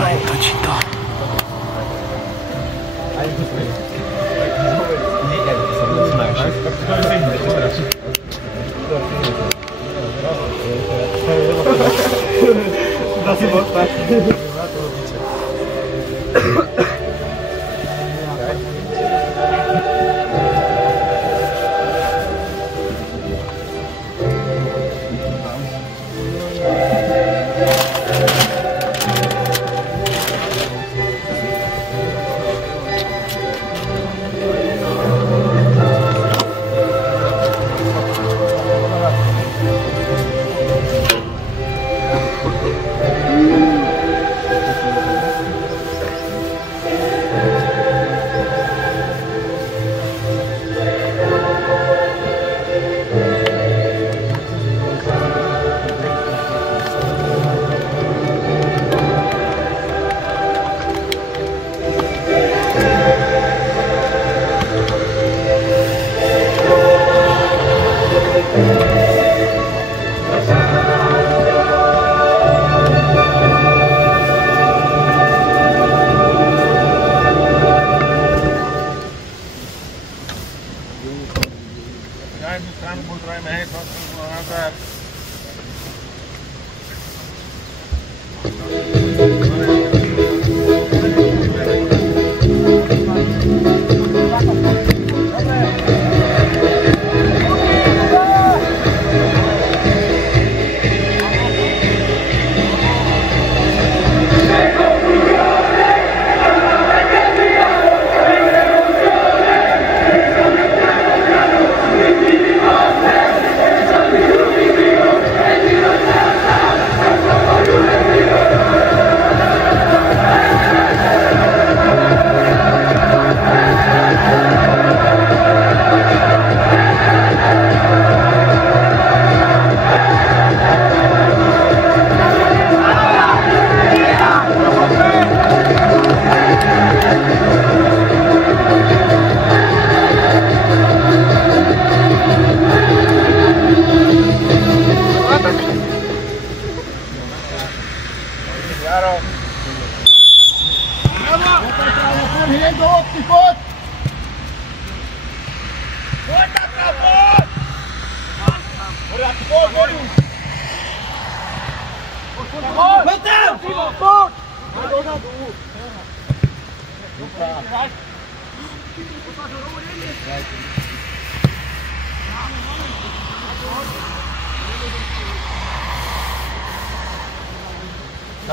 Aj točí to. Dá si voltar.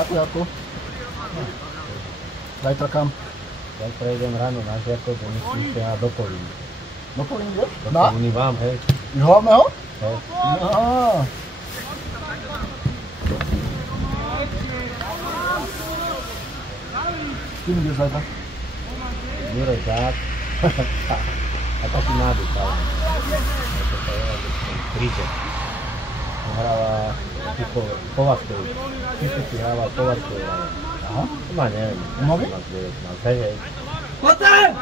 Ako? Zajtra kam? Zajtra idem ráno na Žiakov, bo myslím sa do Políny. Do Políny ideš? Do Políny vám, hej. Iš hlavného? Hej. Aha. S kým ideš zajtra? Juro Žák. A taký mladý tam. Kríže. Hráva Kovačkovi. Kýško si hráva Kovačkovi. Aha. Ma neviem. Nový? Hej. Poďte!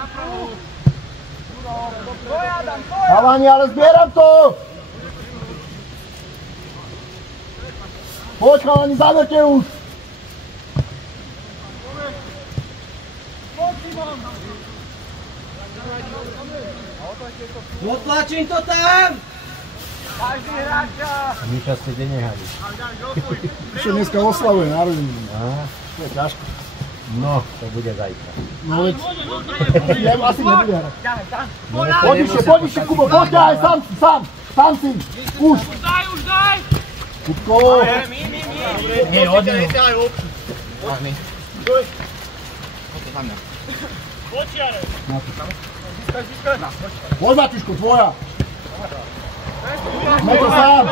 Chalani, ale zbieram to! Poď chalani, zadete už! Potlačím to tam! A Miša ste kde nehali? Čo dneska oslavuje narodeniny. Aha. To je ťažko. No, to bude zajtra. No veď, asi nebude hrať. Poď ešte, Kubo, poďte aj sám si, už. Už daj! Kubko. Nie, odnú. Poď Matúško, tvoja. Sme to sám.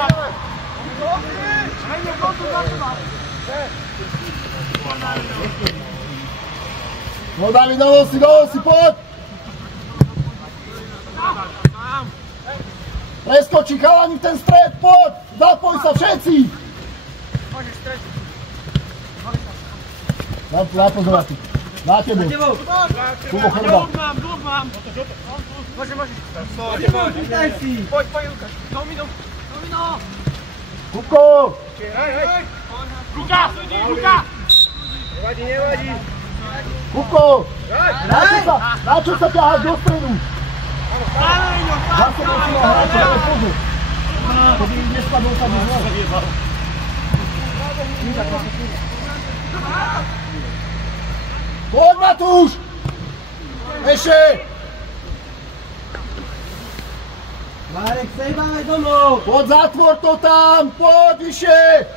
No David, dovol si, poď! Preskočí chalani v ten stred, poď! Zapoj sa všetci! Daj pozorať. Na tebe. Kubo chrba. Dlh mám. Môžeš. Poď, Lukáš. Domino. Kupko! Ruka! Ruka! Nevadí. Kupko! Na čo sa ťaháš do stredu? Zase musíme hrať, dáme pozor. To by nespadol sa do zle. Poď Matúš! Ešte! Marek, sejbáme domov! Poď zatvor to tam! Poď vyššie!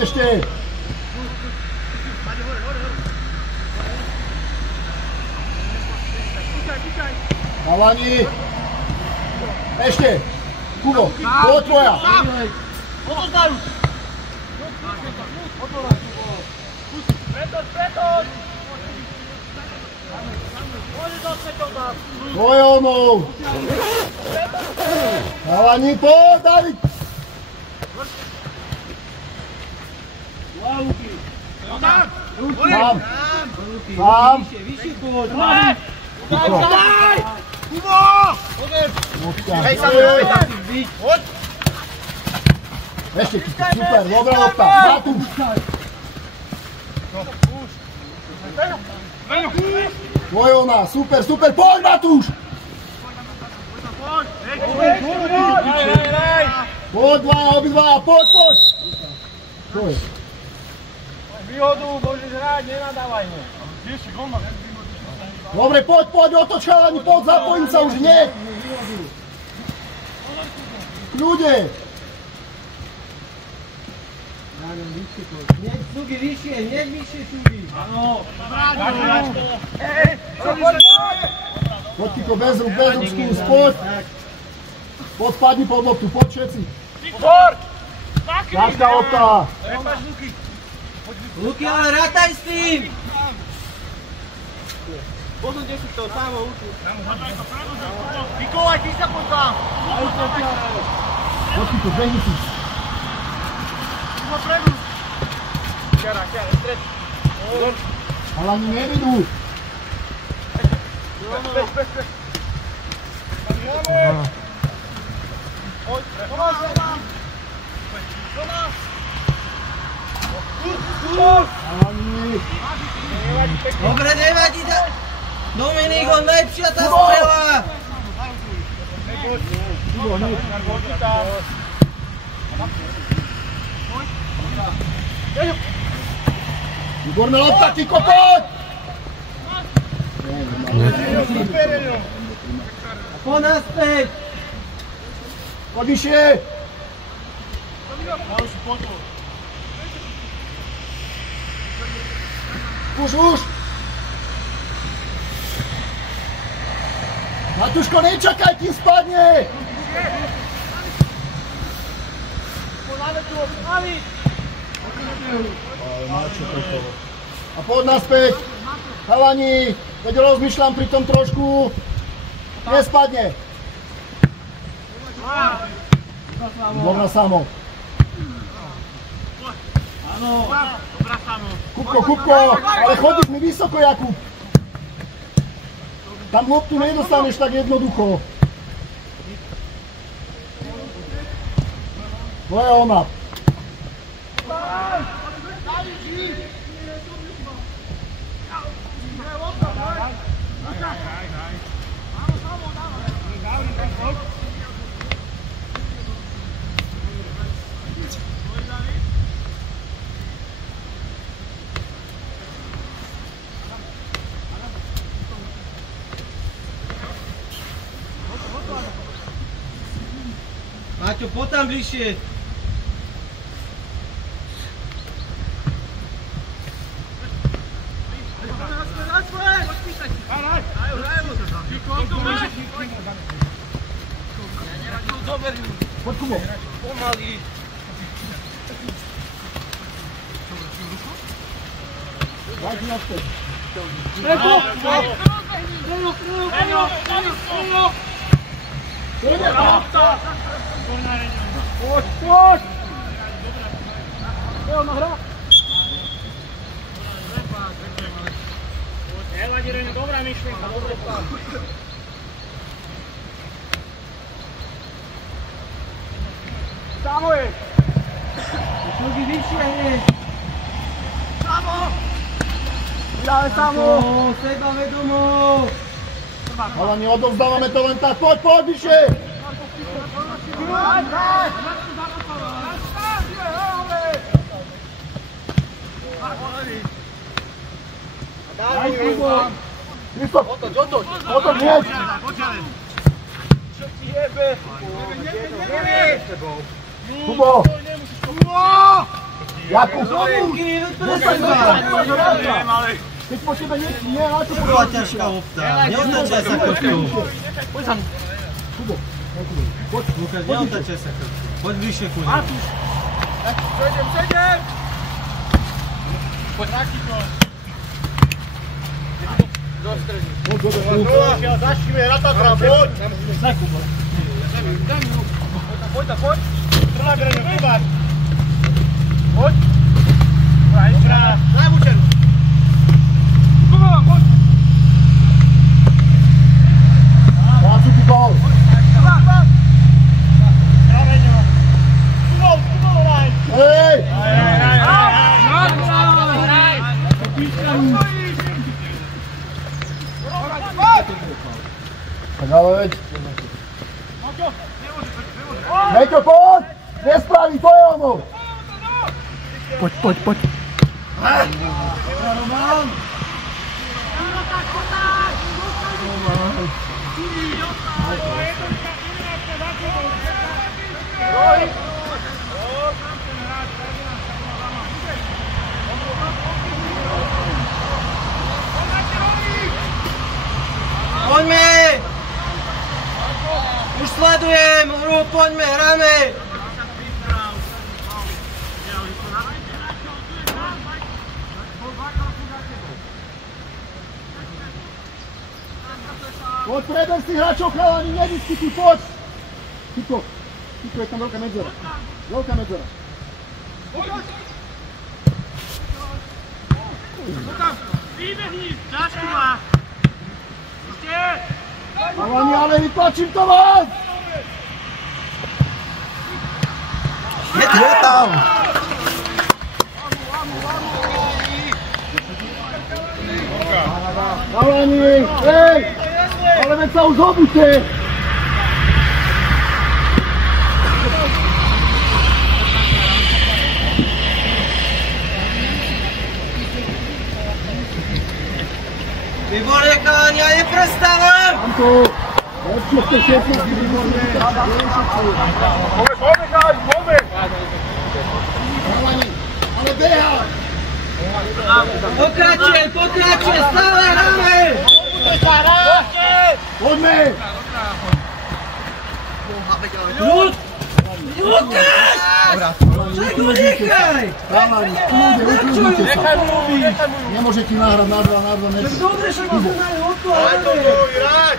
Ešte! Chalani! Ešte! Kubo, poď tvoja! Tvoje Onov! Chalani, poď, David! Sám! Sám! Vyššie poď! Daj! Kubo! Hej, sa poď! Ešte, super, dobrá lopta! Matúš! Tvoj ona, super, super, poď Matúš! Poď dvaja, obidvaja, poď, poď! Čo je? Výhodu, môžeš hrať, nenadávaj mu. Dobre, poď, poď, otoč chalani, poď, zapojím sa už, hneď! Kľude! Hneď sugy vyššie, hneď vyššie sugy. Áno. Poď Kiko, bez rúk, skús, poď! Poď, spadni pod loptu, poď všetci! Ťažká lopta! Luky, ale rátaj s tým! Posunte si to, samo Luky. Nikolaj, ty sa poď tam! Poď Kiko, zbehni si! Čiara, stred. Halani, nevidú! Halani! Dobre, nevadí. Dominik, on lepšia tá strela. Výborná lopta, Kiko, poď! Poď naspäť. Poď vyššie! Už! Matúško, nečakaj, kým spadne! A poď naspäť! Halani, veď rozmýšľam pri tom trošku. Nespadne. Dobrá Samo. Áno. Dobrá Samo. Kupko, ale chodíš mi vysoko, Jakub. Tam loptu nedostaneš tak jednoducho. To je ona. Maťo, poď tam bližšie. Poď, Kubo. Pomalý. Daj si naspäť. Poď! Ona hra. Nevadí, Reňo, dobrá myšlienka, dobrý plán. Samo je! Nogi više! Samo! Prijave samo! Seba vedomo! Hvala mi odovzdavame to len tak, poď više! Daj Kubo! Isto! Otoč hneď! Kubo! Jakub! Keď po tebe nie, na čo Bola ťažká lopta, neotačaj sa krvkou. Kubo! Poď! Lukáš, neotačaj sa krvkou. Poď bližšie ku nemu. Sedem! Poď na kýko. Poď, dobre, Zašíme, ratatra, poď! Daj Kubo. Poď! Trvá Greňo, príbať! Poď! Daj mu červu! Kubo, poď! Pásu ti gól! Praveňo! Kubo, daj! Hej! Tak ale veď... Meťo, poď! Nespraví, to je ono! Poď! Roman! Poďme! Už sledujem hru, poďme, hráme! Poď preben si hráčov, chalani, nediskutuj, poď! Kiko, je tam veľká medzera. Veľká medzera. Výbehni, dášku má! Chalani, ale vytlačím to vás! Je tam! Chalani, hej! Ale veď sa už obujte! Výborne, chalani, ja neprestávam! Anto, lepšie ste všetci, výborné. Poďme! Chalani, ale beha! Pokračuj, stále hráme! Poďme! Lukáš! Však ho nechaj! Chalani, ukludnite sa. Nemôže ti nahrať na dva metre. Dobre, však ho na hotu, Daj to, hráme! Juraj!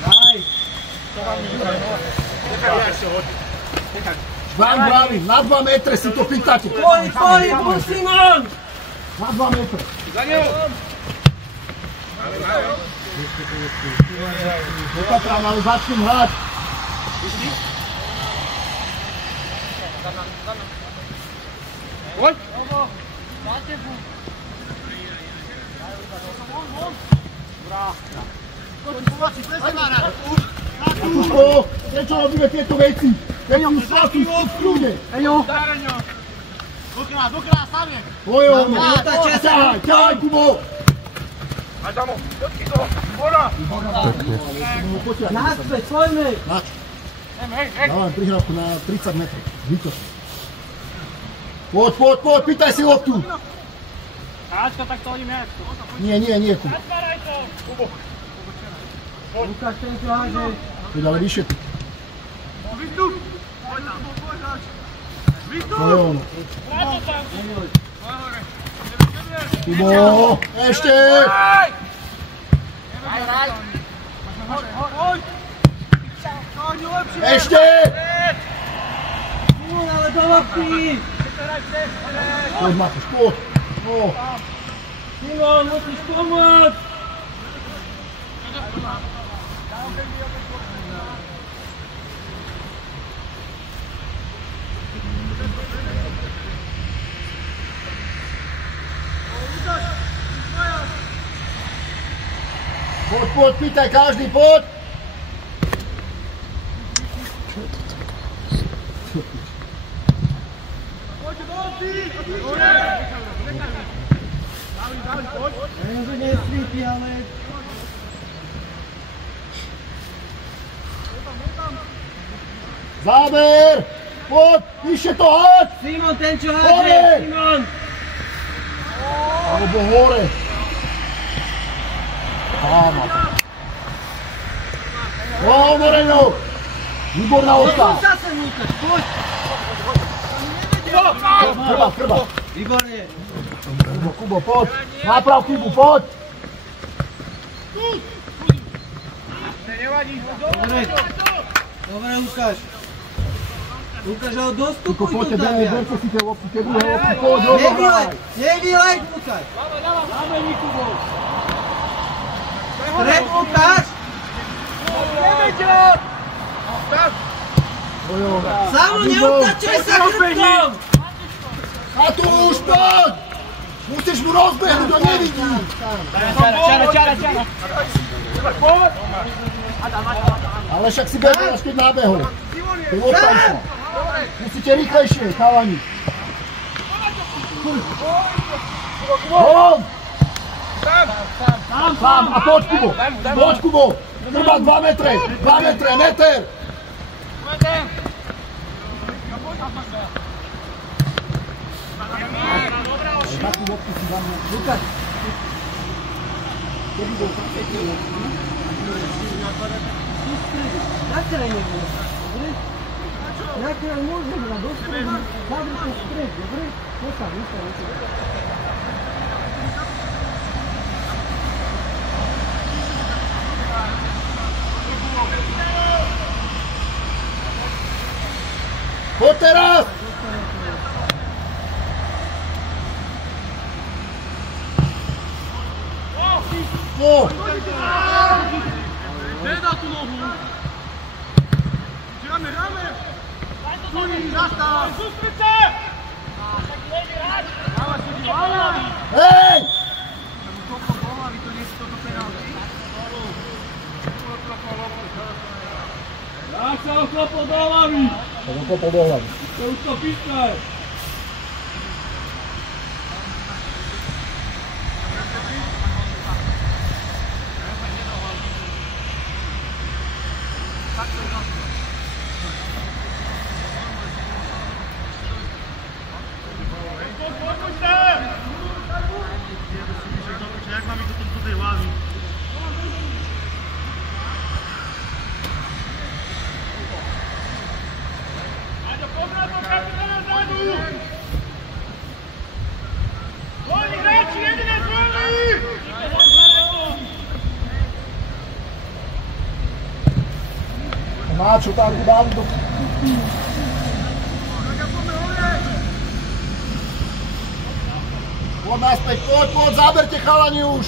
Daj! Bravi, na 2 metre si to pýtate. Poď, Simon! Na 2 metre. Za ňou! Nepatram, ale začnem hrať. Poď! Tuško, prečo robíme tieto veci? Veď už státu v kľude. Dvakrát, sám je! Tvoje ono. Ťahaj, Kubo. Aj tam ho, dotkni to! Bora! Naspäť, poďme! Dávam prihrávku na 30 metrov. Výkon. Poď, pýtaj si loptu. Háčka, tak to hodím ja. Nie, Kubo. Lukáš, ten čo háže. Poď ale vyššie tu. Vystup! Poď tam, poď háč! Tvoje ono. Kubo, ešte! Ešte! Ale do lopty! Poď, Matúš, poď. No. Simon, musíš pomôcť! Poď, pýtaj každý, poď! Renzo nesvíti, ale... Záber! Poď, vyššie to háď! Simon, ten čo Hore! hádže, Simon! Alebo hore. Áno. No, Moreno! Výborná odka! Zase, Lukáš, poď! Krba. Výborne! Kubo, poď! Náprav chybu, poď! Dobre, Lukáš. Lukáš, ale dostupuj to Poďte, tam viac. berte si tie lopty, tie druhé lopty, poď, rozohraj! Nevylej, Lukáš. Stred, Lukáš. Samo neotačaj sa chrbtom. A tu už, poď! Musíš mu rozbehnúť, on nevidí! Čara. Ale však si bežal, až keď nábehol. Ty odstaň sa. Musíte rýchlejšie, chalani. Hon! Sám, a poď, Kubo! Trvá 2 metre, meter! Lukáš. Nakraj nebolo, dobre? Nakraj môže na dostrova, zavrite stred, dobre? Nechám. Poď teraz! No! Nedá tu nohu. Rame. Zastav. Sústriť sa. Hej! Tak sa oklopol do hlavy. To už to pískaj. Jak máme to do tej hlavy? Aďo, pozrať do kapitána zadu! Voľní hráči, jedinec voľný! Má čo tam dám do... Poď naspäť, poď, zaberte chalani už!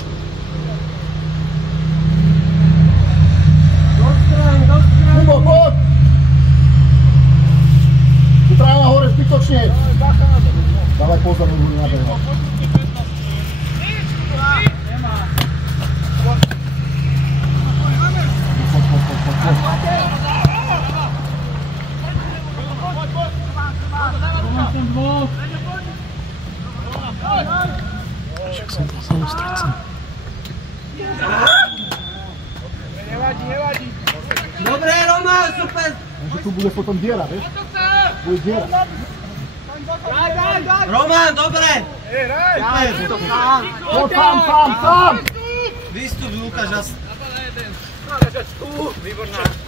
Kubo, poď! Tu tráva hore zbytočne! Dávaj pozor, mu bude nabehať. Však som to sa ustracem. Nevadí. Dobre, Roman, super. Takže tu bude potom diera, vieš? Bude diera. Roman, dobre. Poď sám! Vystup, Lukáš.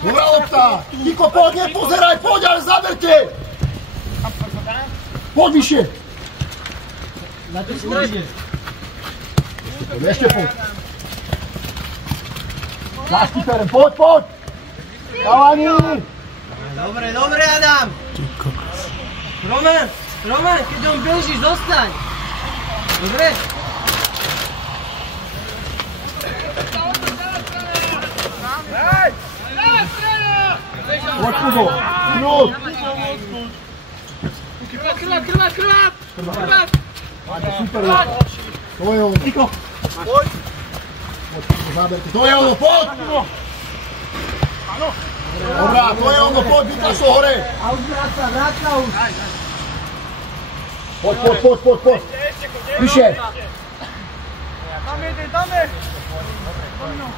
Dobrá lopta! Niko, poď, nepozeraj, poď, ale zaberte! Poď vyššie! Na to si nájdeš. Ešte poď! Zášky terén, poď! Chalani! Dobre, Adam. Roman, keď on beží, zostaň. Dobre? Poď, Kubo! Kľud! Krvát! Super, to je on. Niko! Záberte, to je ono, poď! Dobrá, to je ono, poď, vytlač to hore! A už vráca už. Poď. Vyššie. Tam je. Domino.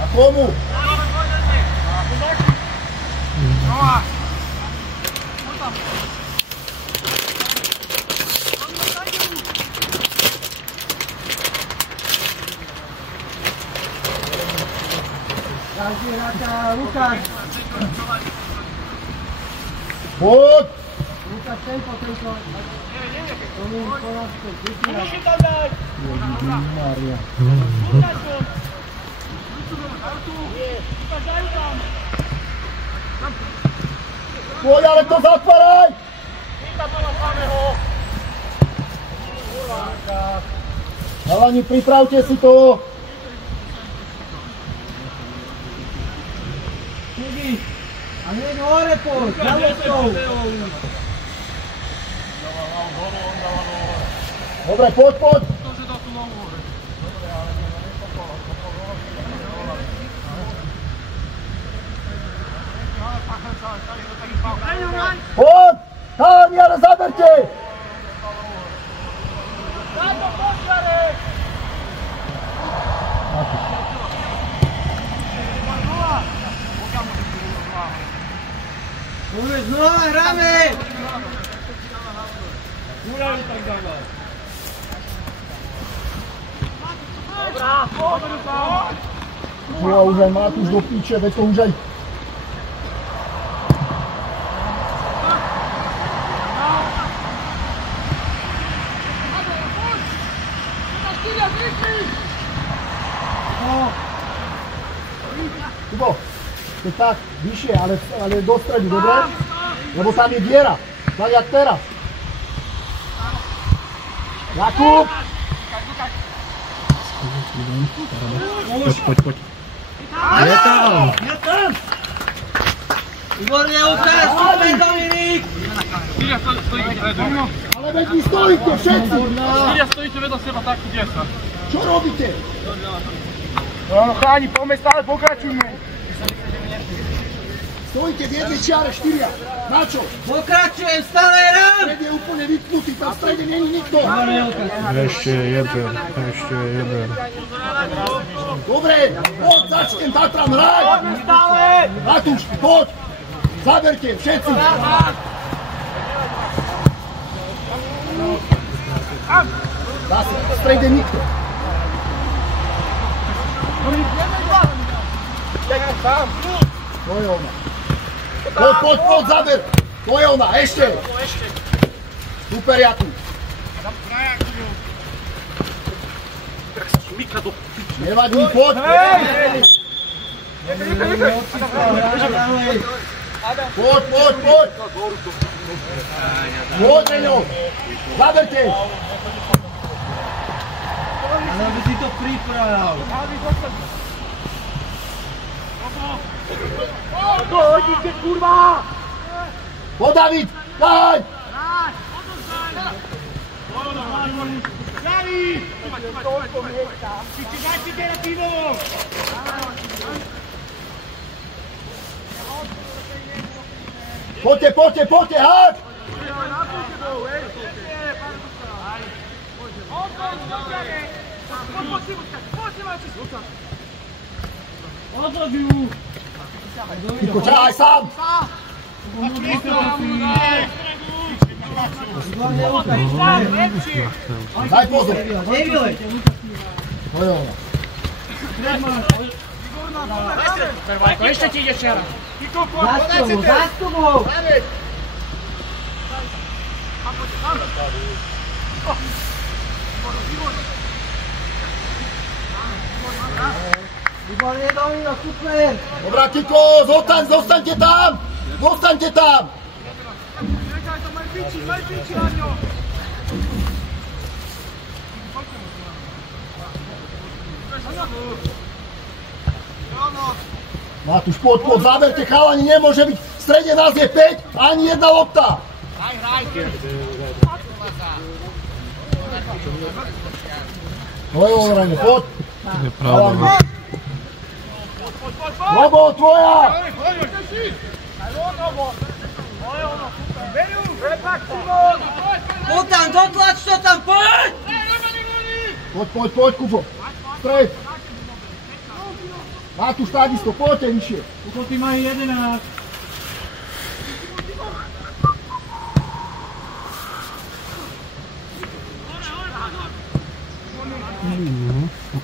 A komu? Každý hráča Lukáš. Poď. Lukáš, tempo. Tomi, porazko, vypíra. Maria. Poď, ale to zatváraj! Halani, pripravte si to. A hneď hore poď, za loptou. Dobre, poď. Poď! Halani, ale zaberte! Znova hráme! Ja už aj Matúš do píče, veď to už aj... Kubo, keď tak, vyššie, ale do stredu, dobre? Lebo tam je diera, tak jak teraz. Jakub! Poď. Je tam! Výborne, Lukáš, super, Dominik! Ale veď vy stojíte všetci! Stojíte vedľa seba tak, kde sa. Čo robíte? No, cháni, poďme stále, pokračujme. Stojíte v jednej čiare, štyria. Na čo? Pokračujem, stále hrám! Stred je úplne vypnutý, tam v strede není nikto. Ešte jeden. Dobre, poď, začnem Tatran hrať. Matúš, poď. Zaberte, všetci. Zase, v strede nikto. To je ona. Poď, zaber. To je ona, ešte. Super, Jakub. Nevadí, poď. Poď. Poď, Reňo. Zaberte. Ale by si to pripravil. Dohodíte, kurva! Poď, David, daj! Poďte, haď! Tyko, ťahaj sám! Daj pozor! To je ona. Ešte ti ide čara. Zástupou! Výborne, Domino, super! Dobrá, Kiko, zostaňte tam! Zostaňte tam! Matúš, poď, zaberte, chalani, nemôže byť, v strede nás je 5, ani jedna lopta! To je obrane, poď. Je pravda. Lobo, tvoja! Poď tam, dotlač to tam, poď! Poď, Kubo. Stred. Matúš, takisto, poďte vyššie. Kubo, ty majú 11.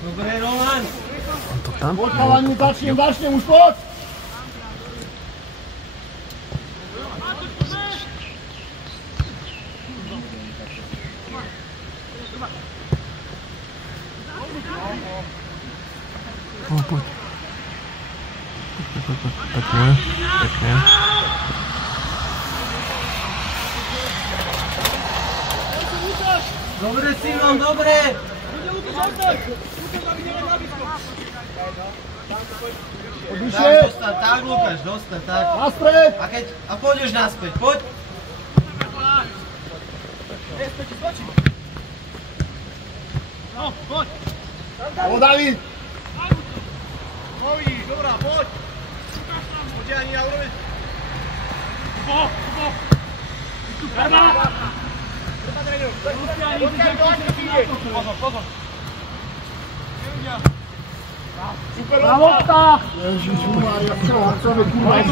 Dobre, Roman. Poď, chalani, začnem, už poď. Poď. Pekne. Dobre, Simon, dobre. Vyššie. Tak, Lukáš, dostať, tak. Nastred. A poď už naspäť, poď. No, poď. O, David. Povidíš, dobrá, poď. Poďte ani na uroveň. Kubo. Treba. Pozor. Super lopta! Ježišmária, čo chceme tu mať?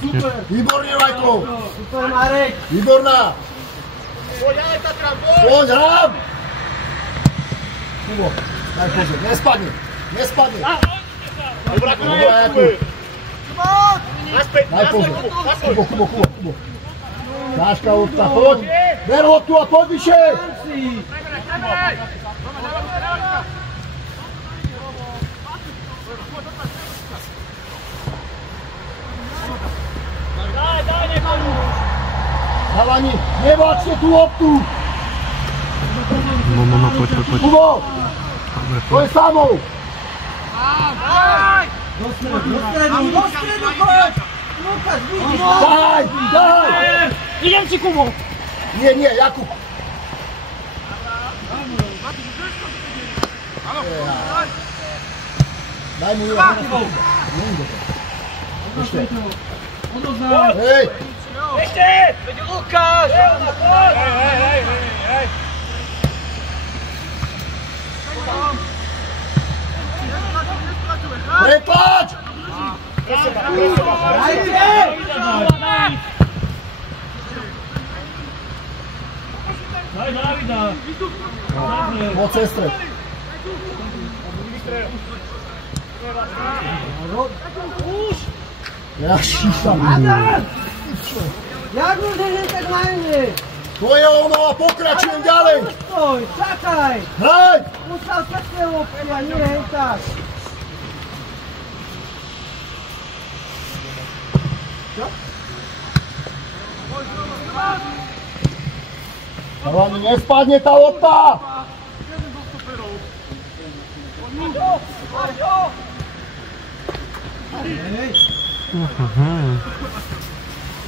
Super! Výborne, Vajko! Super, Marek. Výborná! Poď, ale Tatran, poď! Poď, hrám! Kubo, daj pozor, nespadne! Dobrá, Jakub. Naspäť, Daj pozor, Kubo. Ťažká lopta, poď! Ber loptu a poď vyššie! Chalani, neváčte tú loptu! No, poď. Kubo, to je samou! Do stredu, poď. Lukáš, vidíš. Daj! Idem si, Kubo! Nie, Jakub! Daj mu Jakub! Ešte! Hej! Ešte! Veď Lukáš! Hej! Prepáč! Dajte! Daj Davida! Moc sestre! Ja šíšam! Jak môžeš len tak najmä? To je ono a pokračujem ďalej! Stoj, čakaj! Hraj! Musel pekne lopty a nie hej tak. Chalani, nespadne tá lopta!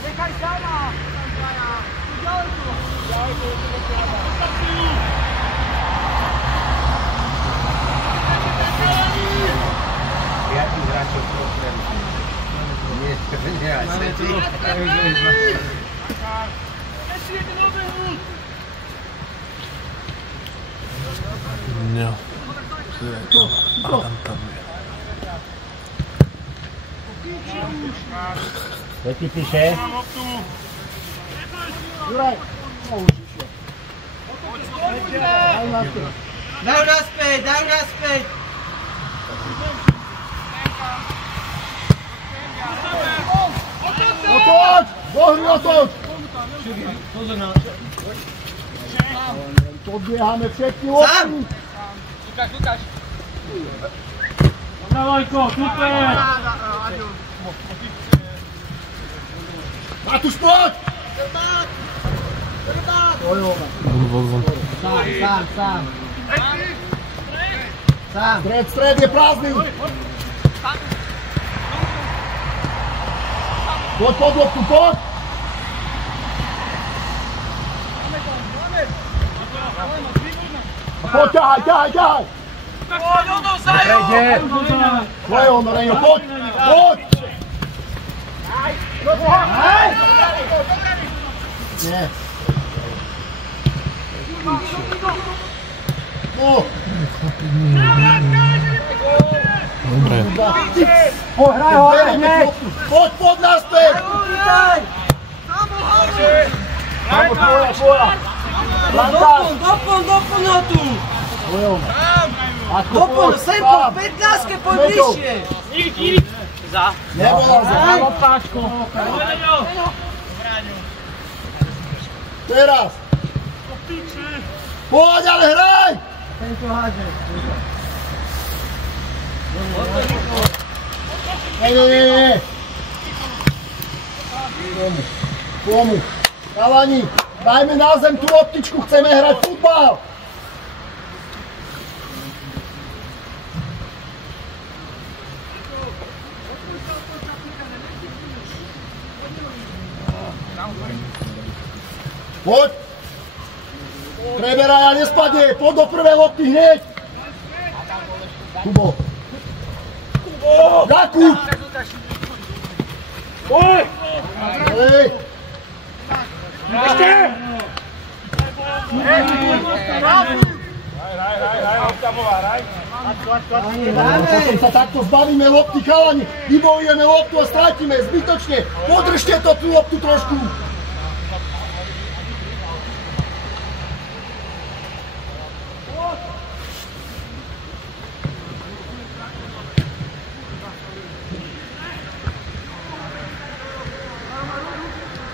Nechaj sama! Jakých hráčov problém? Nie, No. Adam tam je. Čo ti píše? Juraj! No už išiel. Dajú naspäť! Otoč! Do hry otoč! Pozor na... Podbiehame všetky lopty! Lukáš! Dávajko, super! Matúš, poď! To je ono. Von. Sám. Stred je prázdny! Poď pod loptu, poď! Poď, ťahaj! Tvoje ono, Reňo, poď! Nie. No. Dobre. Pohraj ho, hneď! Poď naspäť! Samo tvoja! Dopon na tu! Tvoje ono. Dopon, sem po 15-ke, poď bližšie! Nevolal za Teraz! Poď, ale hraj! Tento háže. Nie. Komu? Kalani, dajme na zem tú loptičku, chceme hrať futbal! Poď! Preberaj a nespadne, poď do prvej lopty hneď! Kubo! Jakub! Oj! Hej! Ešte! Potom sa takto zbavíme lopty, chalani! Vybojujeme loptu a strátime, zbytočne! Podržte to tú loptu trošku!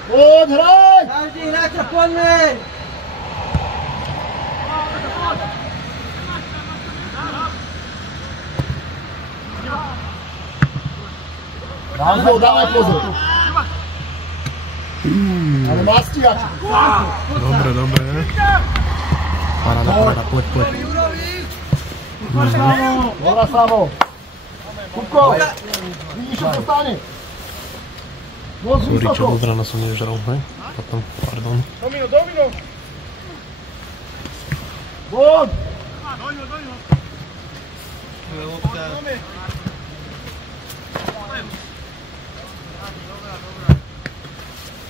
Poď, hraj! Každý hráča, poďme! Rázov, dávaj pozor. Ale má stíhač. Dobre. Paráda, poď. Dobra, Samo. Kupko, vidíš, čo sa stane? Sorry, čo od rána som nežral, hej? Potom, pardon. Domino! Poď!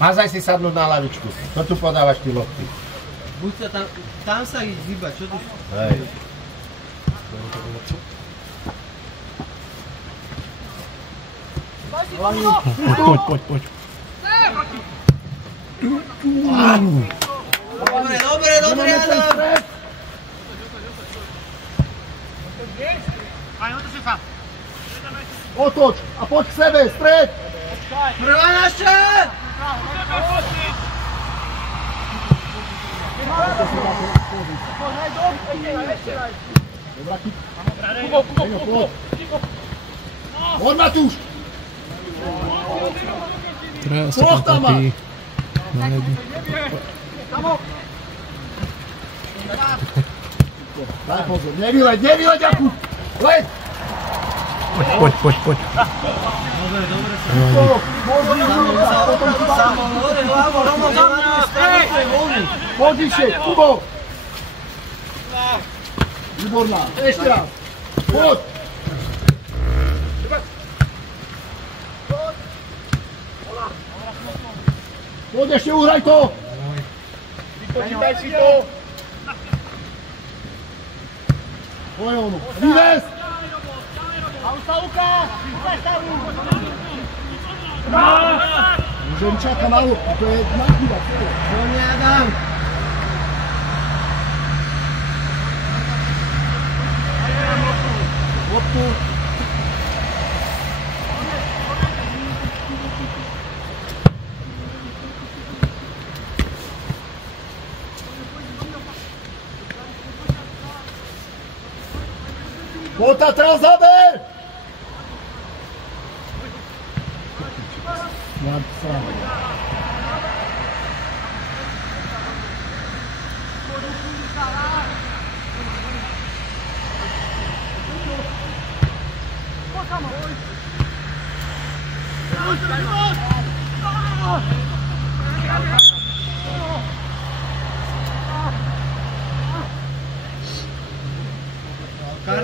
Mazaj si sadnúť na lavičku. Čo tu podávaš ty lopty? Buď sa tam sa ísť hýbať, čo tu? Hej. Poď. Dobre, Adam! Otoč a poď k sebe, stred! Prvá naša! Poď, Matúš! Teraz sa prekvapí. Na jednu. Daj pozor, nevyleď, Jakub! Leď! Poď. Samo, hore, hlavo, Roman, za mňa, stranu svoj voľný. Poď vyššie, Kubo! Výborná, ešte raz! Poď! Poď, ešte uhraj to! Vypočítaj si to! Poď ono, vyvez! Môžem čaká na loptu, to je nakýva. To nie, Adam. Loptu. Poďte, teraz zaber!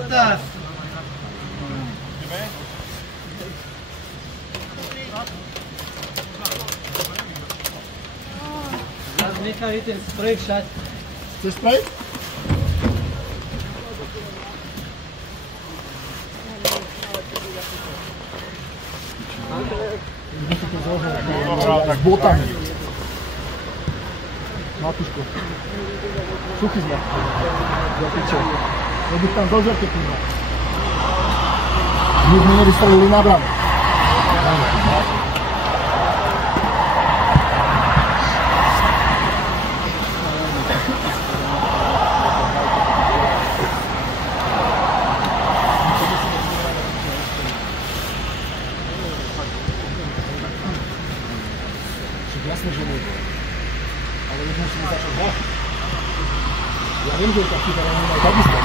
Ortaz! Nechaj ten sprej všať. Chceš sprej? S botami. Matuško. Suchý sme. Za piče. Nebych tam do žerke pýma. My sme nevystrelili na bránu. Jasne, že nie. Ale jednou si začal hrať. Ja viem, že je taký terén, ale takisto.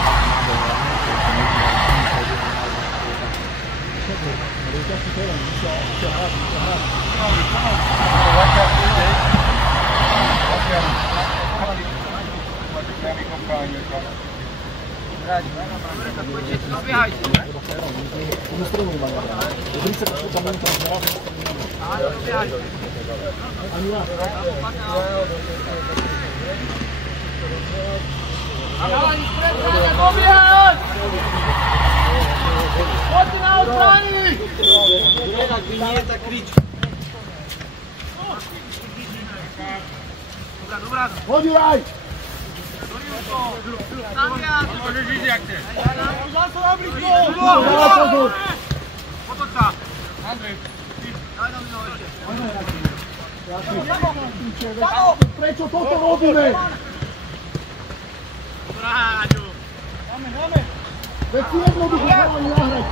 Ale je taký terén, musia hrať. Dobiehajte. Ono strelú majú. 30 tam len tam zhrať. Dobiehajte. Ani ja. Dobiehaj! Poďte na odbrani! Ak by nie, tak krič. Dobrá. Hodilaj! Môžeš ísť, jak chceš. Zase na blízko! Pozor! Potoč sa. Andrej. Daj na mňa ešte. Prečo toto robíme? Ráďo. Veď si jednoducho chalani nahrať.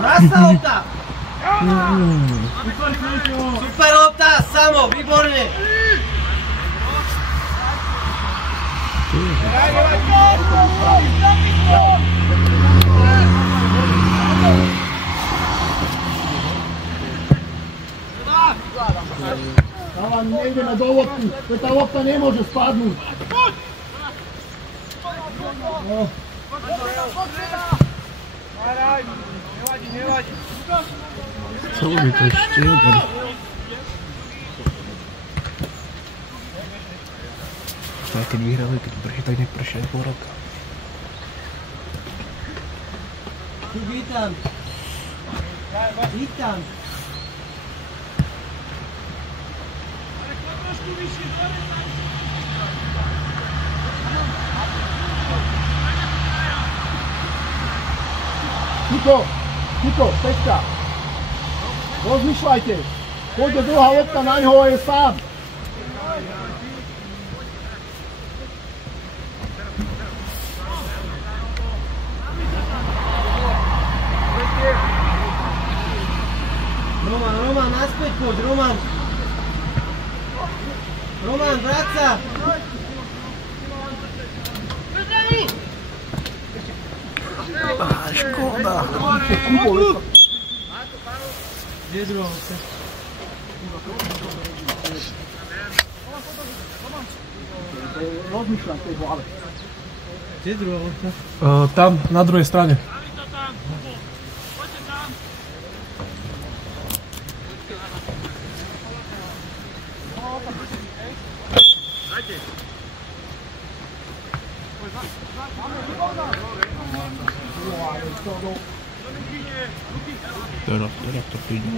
Krásna lopta! Super lopta, Samo, výborne! Chalani, nejdeme do lopty, veď tá lopta nemôže spadnúť. No. Co by to ještě jeden? Tak keď vyhrali, keď prší, tak nech prší aj pol roka. Vítam. Vítam. Kiko, Peťka. Rozmýšľajte. Pôjde druhá lopta na ňoho a je sám. Roman, naspäť poď, Roman. Roman, vráť sa. Škoda. Kde je druhá lopta? Rozmýšľam v tej hlave. Kde je druhá lopta? Tam, na druhej strane. Teraz to príde.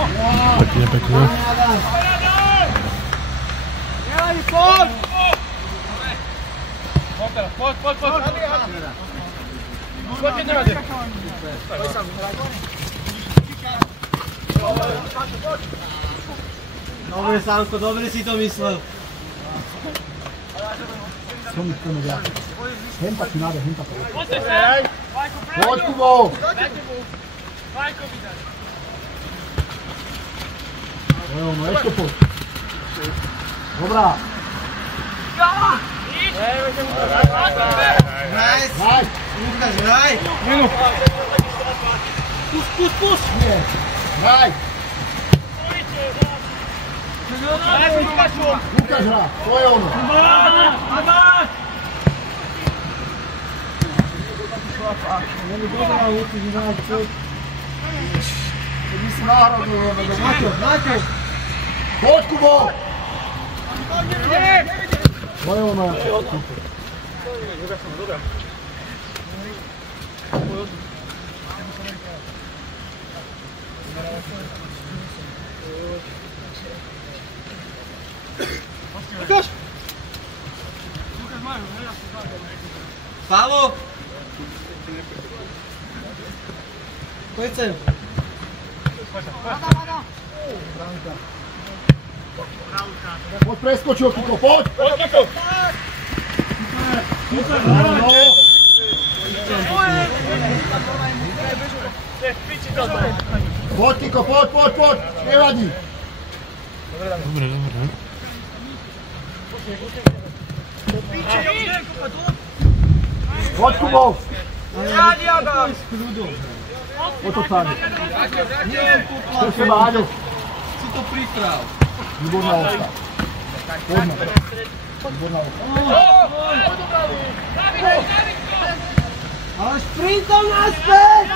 Pekne, pekne. Dobre, Sánko, dobre si to myslel. Co mi chceme viac? Henta si náde, henta to. Poď, Kubo! No, ešte poď. Dobrá. Nice. Nice. Lukáš, hraj. Pus. Nie. Hraj. Lukáš hrá, to je ono. Není dobrá, musíš hrať. Keď si náhradil, Maťo. poď, Kubo! To je ono. Pavo. Poď sem. Poď preskočil, Kiko, poď! No. Poď, Kiko, poď, nevadí. Dobre, dobre. Poď, Kubo! Poď to stáne. To je seba, Aďo. si to priprav. Výborná osta. Poďme. Výborná osta. Ale šprintom naspäť!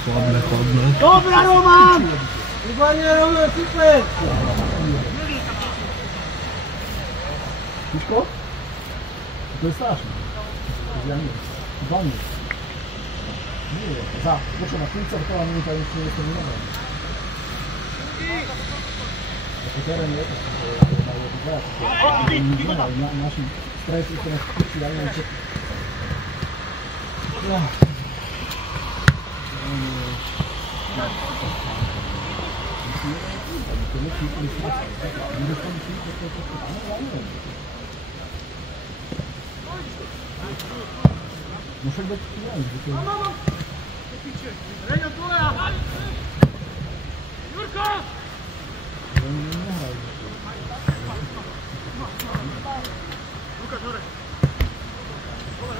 Chladné. Dobrá, Roman! Výborne, Roman, super! Tiško? To je strašné. Ja nie. Za mňa. Nie, počujem, na 30 minúta ešte nie som nemohol. Ako terén je to, naši stresi sa nás kúči, ja neviem čo. No však dať ti neviem, že to je... Reňo, tvoja! Jurko! Oni nehrajú. Lukáš, hore! Dole!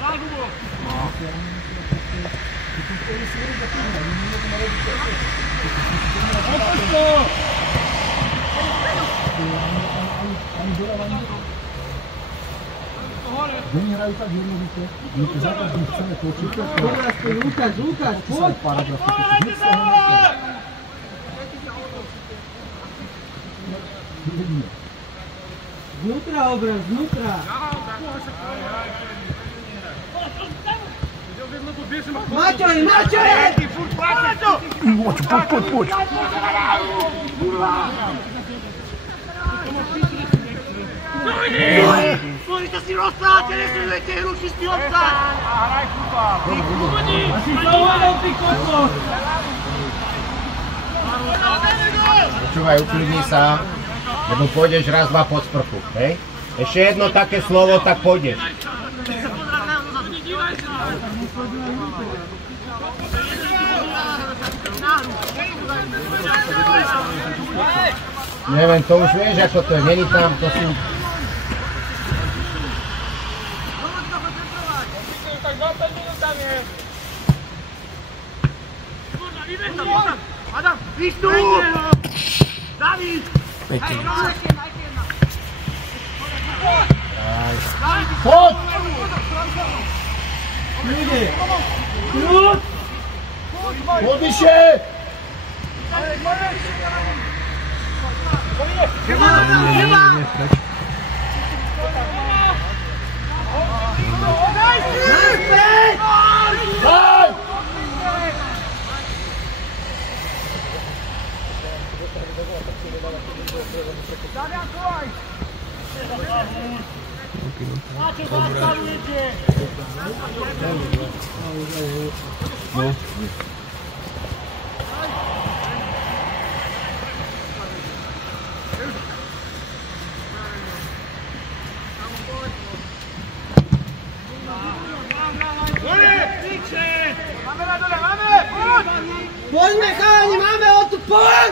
Hrá, Hugo! Oni hrajú tak jednoduché, my to za každým chceme počítať. Lukáš, poď! Paragraf, Znútra, obraz, znútra! Maťoj! Poď! Môžete si rozstáť, nesledujete hru, čistý obstáť! Hraj futbal! Asi zavolal, ty kokos! Počúvaj, uklidni sa, lebo pôjdeš raz, dva pod sprchu, hej? Ešte jedno také slovo, tak pôjdeš. Neviem, to už vieš, ako to je, není tam, to sú... Adam, výstup! David! Pekne. Poď! Poď vyššie! Nie, preč. Poďme chalani, máme ho tu, poď!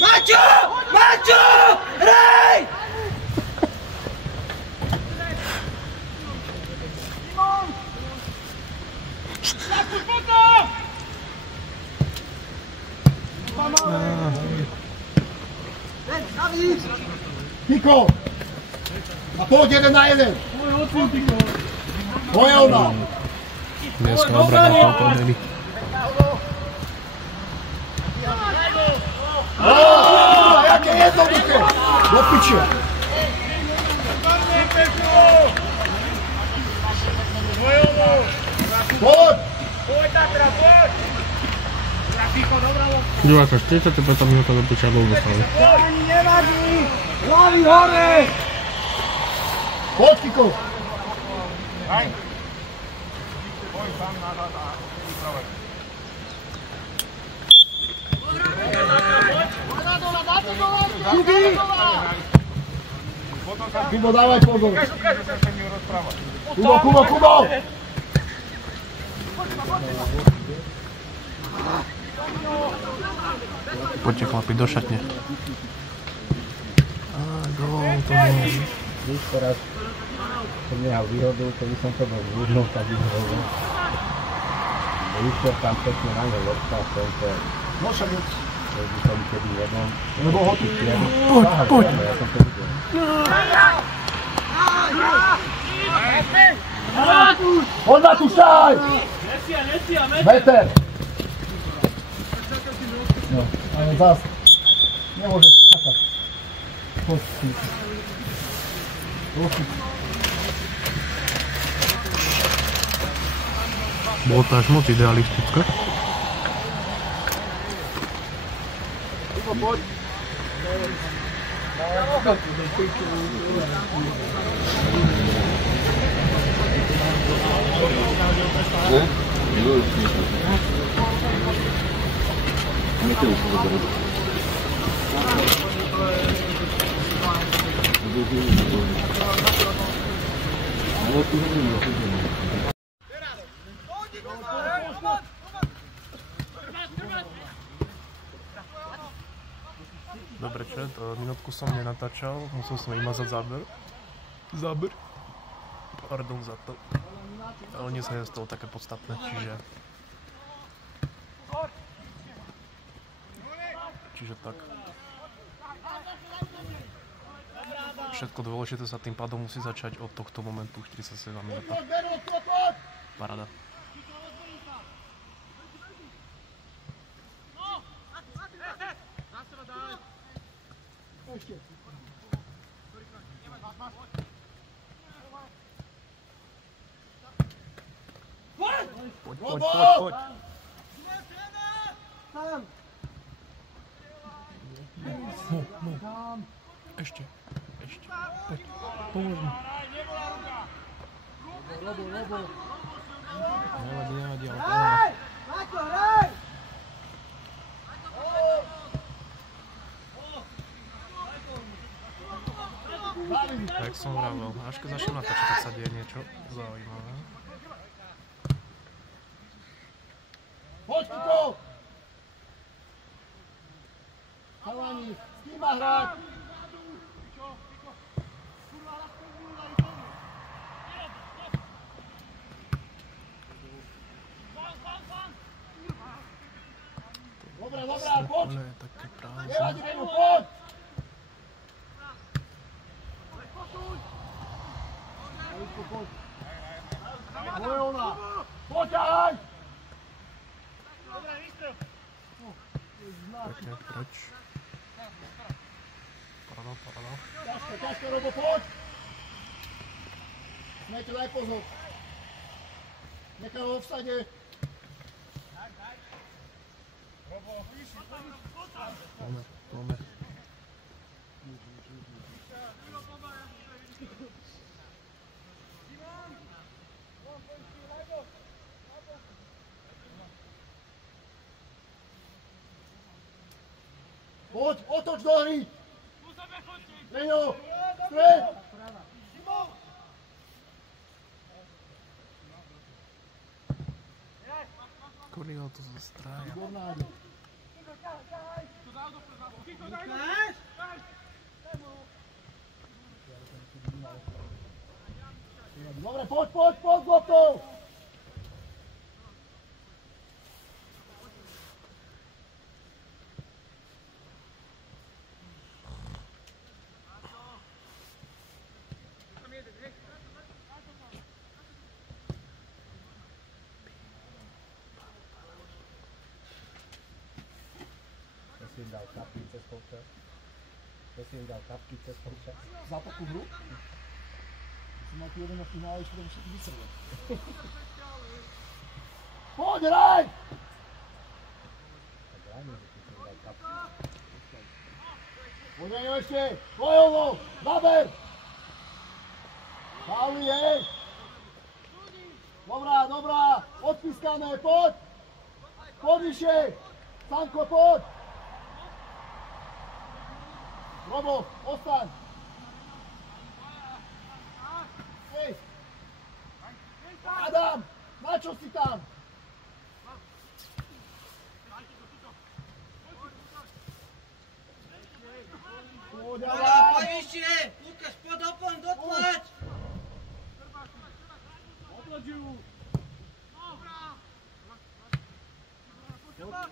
Maťo! Maťo! Hraj! Piko! A poď 1 na 1! Moje ona! Dneska obrana popadeli. Jaké jednoduché! Do piče! Poď! Diváka, 45 minúta do piča bol dostali. Ani nevadí! Hlavy hore! Poď, Kiko! Kubo, dávaj pozor! Kubo! Poďte chlapi, do šatne. Á, gól, to bol. Víš, teraz som nehal výhodu, keby som to bol zúdnul, tak by ho bol. Vyšiel tam pekne na ňo lopta, som to... No však je. To by som kedy jednom... Lebo ho tu... Poď! Ja som to videl. Poď na tu šaj! Meter! No, ale zás nemôžeš čakať. Poď si. Bolo to až moc idealistické. Dobre, čet, minútku som nenatáčal, musel som vymazať záber. Pardon za to. Ale nie sa nestalo také podstatné, čiže tak. Všetko dôležité sa tým pádom musí začať od tohto momentu, 47 minúta. Paráda. Poď. No. Ešte. Poď. Pomôž mi. Nevadí, ale Hraj! Maťo, hraj! Jak som vravel, až keď začnem natáčať, tak sa deje niečo zaujímavé. Poď, Kiko! Chalani, s kým má hrať? Dobrá, poď! To je také prázdne. Nevadí, Rejmu, poď! Moje ona! Poďaj! Pekne preč. Paráda. Ťažké, Robo, poď! Smejte, daj pozor. Nechaj ho v vsade. Robo, Poď, otoč do hry! Reňo, stred! Kurňa, to zastrája. Výborná. Dobre, poď s loptou! Si im dal kapky cez polčas. To si im dal kapky cez polčas. Za takú hru? Si mal tu jeden na finále, ešte to všetky vysrve. Poď, hraj! Tak ráno, že si im dal kapky. Poď, Reňo, ešte! Tvojovo! Zaber! Pauli, hej! Dobrá! Odpískané, poď! Poď vyššie! Sanko, poď! Robo, ostaň! Hej! Adam! Na čo si tam? Poď, Adam! Poď vyššie! Lukáš, poď opon, dotlač!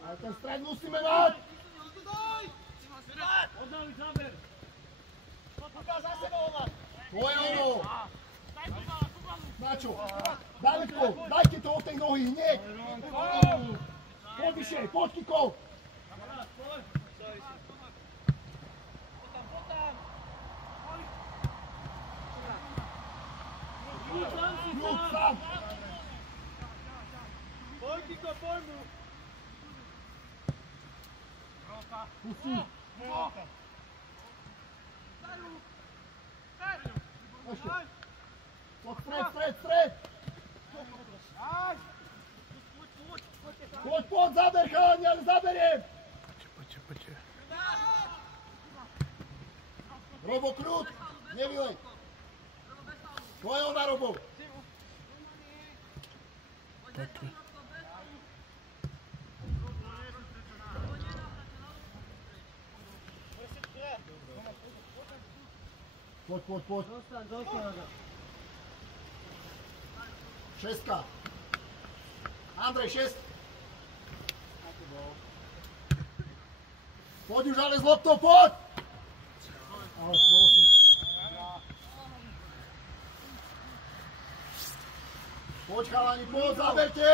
Ale ten stred musíme mať! Tvoje ono! Na čo? Davidko, dajte to od tej nohy hneď! Poď vyššie, poď Kiko! Kľud, tam! Poď, Kiko, poď mu! Pusti! Ešte! Poď, stred! Poď, zaber, chalani, ale zaberiem! Poďte. Robo, kľud, nevylej! Tvoje ona, Robo! Pekný. Poď. Zostaň. Šestka. Andrej, 6. Poď už ale s loptou, poď! Ale prosím. Poď chalani, poď, zaberte!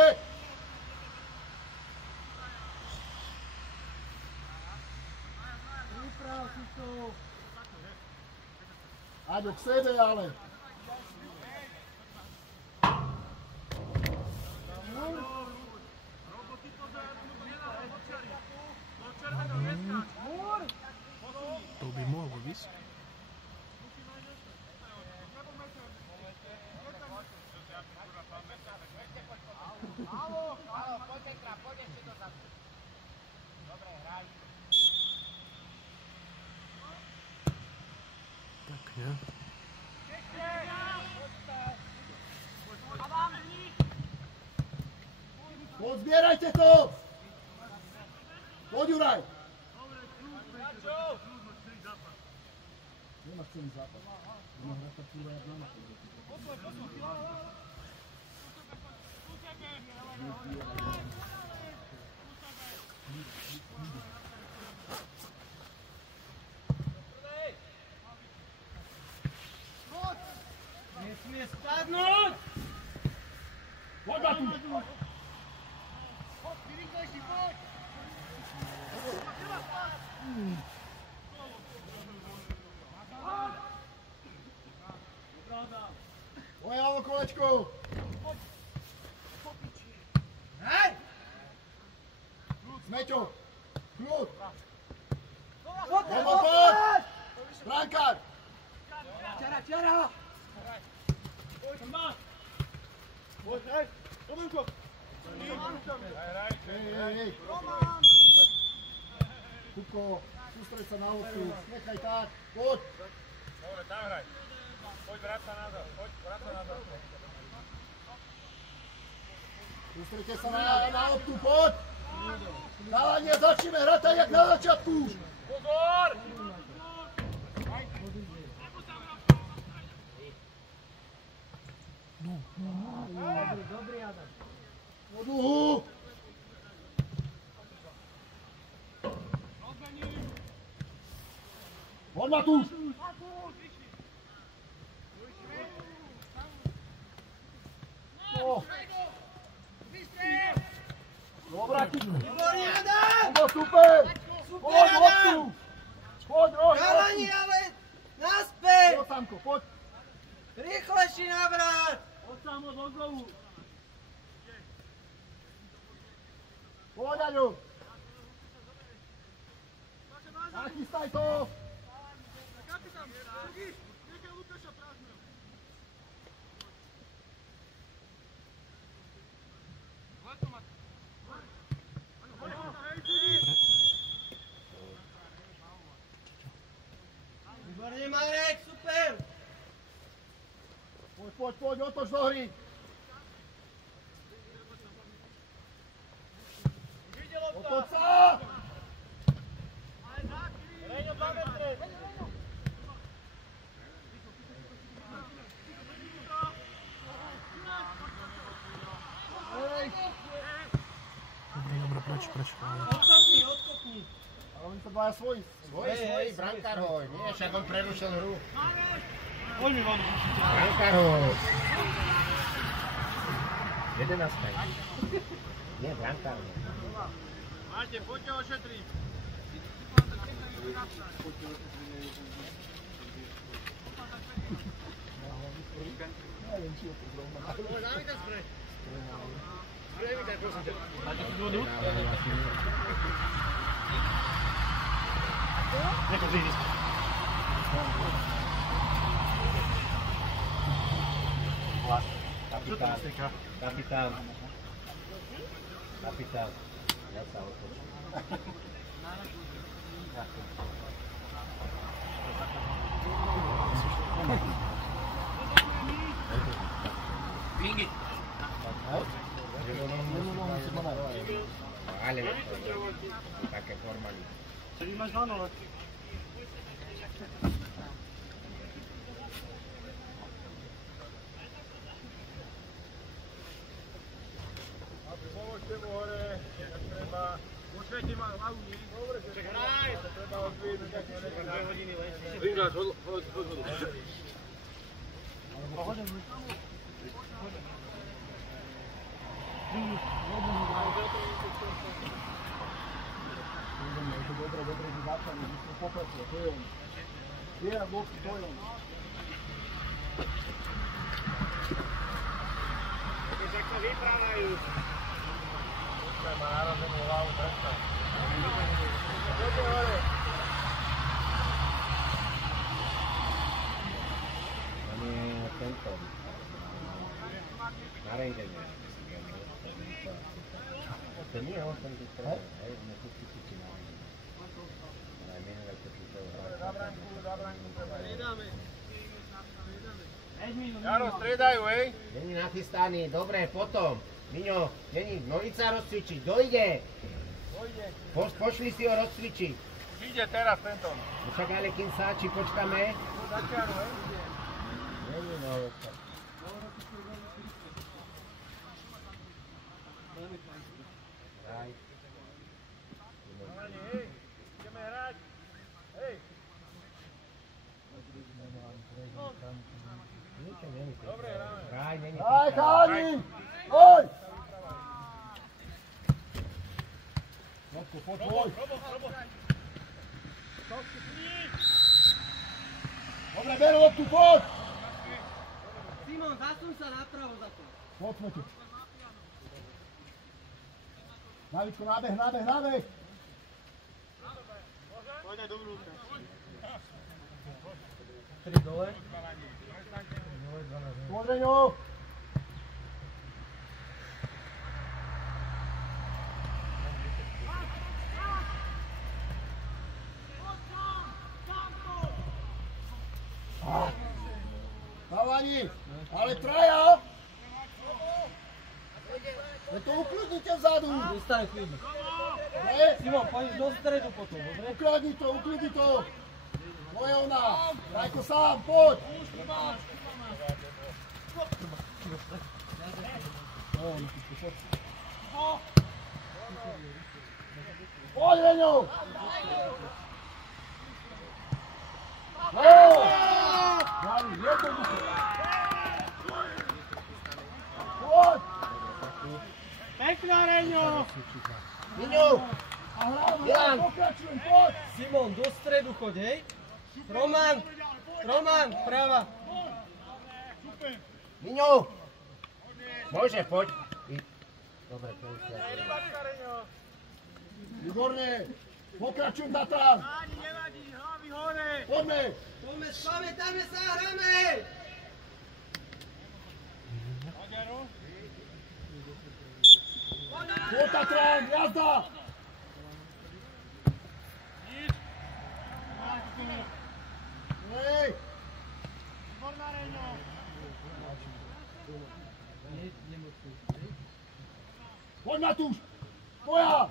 Vyprav si to. Aďo, k sebe, ale. To by mohlo ísť. Halo, poď Petra, poď ešte dozadu. Dobre, hraj. Tak, nie? Poď, zbierajte to! Poď, Juraj! Nemáš celý zápas. Nemá hrať tak Juraj jak na Nesmie spadnúť! Poď, Matu! Poď, rýchlejší, poď! Tvoje halo, kolečko! Hej! Smeťo! Kľud! Poď! Poď! Brankár! Čara! Poď, hej! Tomenko! Hej! Kuko! Sústreď sa na loptu. Nechaj tak. Poď. Dobre, tam hraj. Poď, vráť sa nazad. Sústreďte sa na loptu. Poď. Dávanie, začneme hrať tak, jak na začiatku. Pozor! Dobrý, Adam. Po dlhu. Poď, Matúš. No. Dobrá, Kiču. Výborný, Adam! Hugo, super. Poď, loptu. Poď, roď, Chalani, loptu. ale naspäť! Poď, Samko, poď. Rýchlejší návrat! Poď, Aňo. Nachystaj to. Výborný, Marek, super! Poď, otoč do hry. Otoč sa. Reňo, 2 metre. Dobre, preč. Odkopni. Ale oni sa dvaja svoji. Svoj, brankár hoj. Nie, však on prerušil hru. Poď mi vodu. Brankár hoj. 11. Nie, brankár hoj. Máte, poďte ošetriť. Neviem, či je to zrovna. Zavítaj spreč. Zavítaj, prosím ťa. Máte tu vodu? Nechom si ísť. Kapitán. Ja sa odpočím. Vingi. Ale také formality. Čo vy máš na nohe? Pomôžte mu hore, ak treba. Pošvete ma hlavu, nie? Dobre, že hraj. Treba odvíjať, tak ne. 2 hodiny lenšie. Ringáč, hoď. Dobre, že začali, že sme popretli, to je on. Viera boxy, to je on. Tak sa vyprávajú. Má narazenú hlavu, prestaň. Poďte hore. Tam je tento. Na rejdene. To nie je 83. Hej, na to si si na rejdene. Ale minulé počítajú hrať. Jaro, striedajú, hej? Není nachystaný, dobre, potom. Miňo, není, novica rozcvičiť, dojde. Pošli si ho rozcvičiť. Už ide teraz tento. Však ale kým sáči, počkame. Začiaru, hej? Není novica. Hraj. Hej, ideme hrať. Hej. Niečo není. Dobre, hráme. Hraj, není. Aj, chalani! Poď! Jatko, poď. Dobre, beru loptu, poď! Simon, zasun sa napravo za to. Poďme tu. Navičko, nábeh! Poď aj do brúka. 3 dole. Poď, Reňo! Chalani, ale traja! Vy to uklidnite vzadu! Zostaň chvíľu. Dobre? Simon, pôjdeš do stredu potom, dobre? Uklidni to! To je ona! Rajko sám, poď! Poď, Reňo! Dali, jednoducho! Poď! Pekná, Reňo! Miňo! A hlavne, pokračujem, poď! Simon, do stredu choď, hej? Roman, prava. Miňo! Môže, poď. Dobre, to je sa. Výborne! Pokračujem, Tatran! Nevadí, hlavy hore! Poďme! Spamätáme sa a hráme! Poď, Tatran, jazda! Hej! Výborná, Reňo! Poď, Matúš! Tvoja!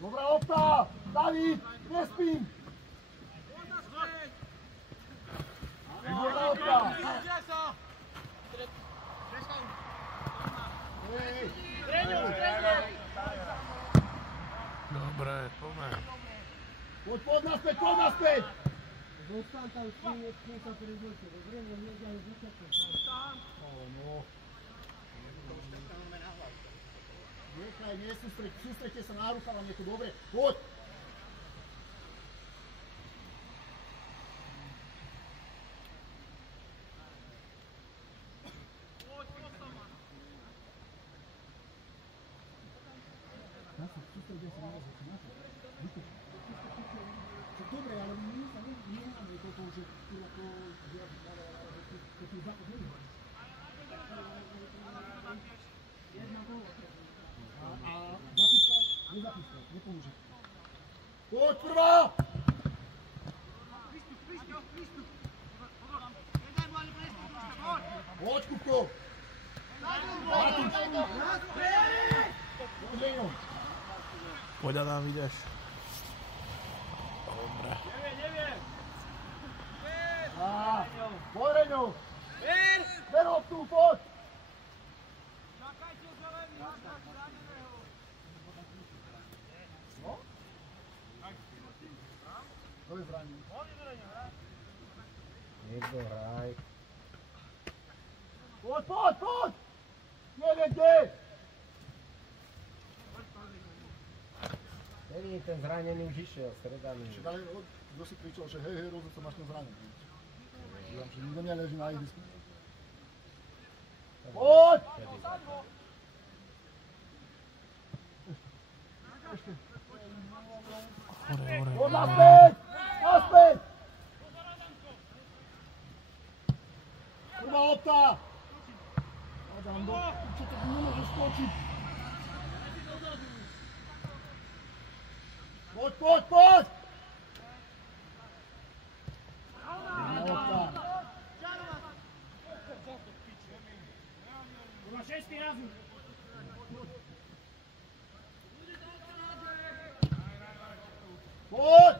Dobrá lopta! David, nespím! Výborná lopta! Dobre, poďme. Poď naspäť! Zostaň tam s tým sa prezlečie, dobre? Nedia ich vyťačne. Nechaj, sústreďte sa na rukávanie, to dobre. Poď! Dobre, ale my sa nemáme toto, že to je západ nevyhľadí. Jedna bola. A zapískať, nezapískať, nepomôže. Poď prvá! Poď, Kupko! Poď, Adam, ideš. Dobre. Poď, Reňo! Ver loptu, poď! To je zraním. Niekto hraj. Poď! Neviem kde! Není ten zranený už išiel, stredaný. Však ale kto si kričal, že hej, rozhodca máš ten zranený. Ja, že nikto neleží na ihrisku. Poď! Hore. Poď naspäť! Naspäť! Prvá lopta! Adam, čo to nemôže skočiť? Poď! Prvá lopta! Kurva, 6. razu! Poď!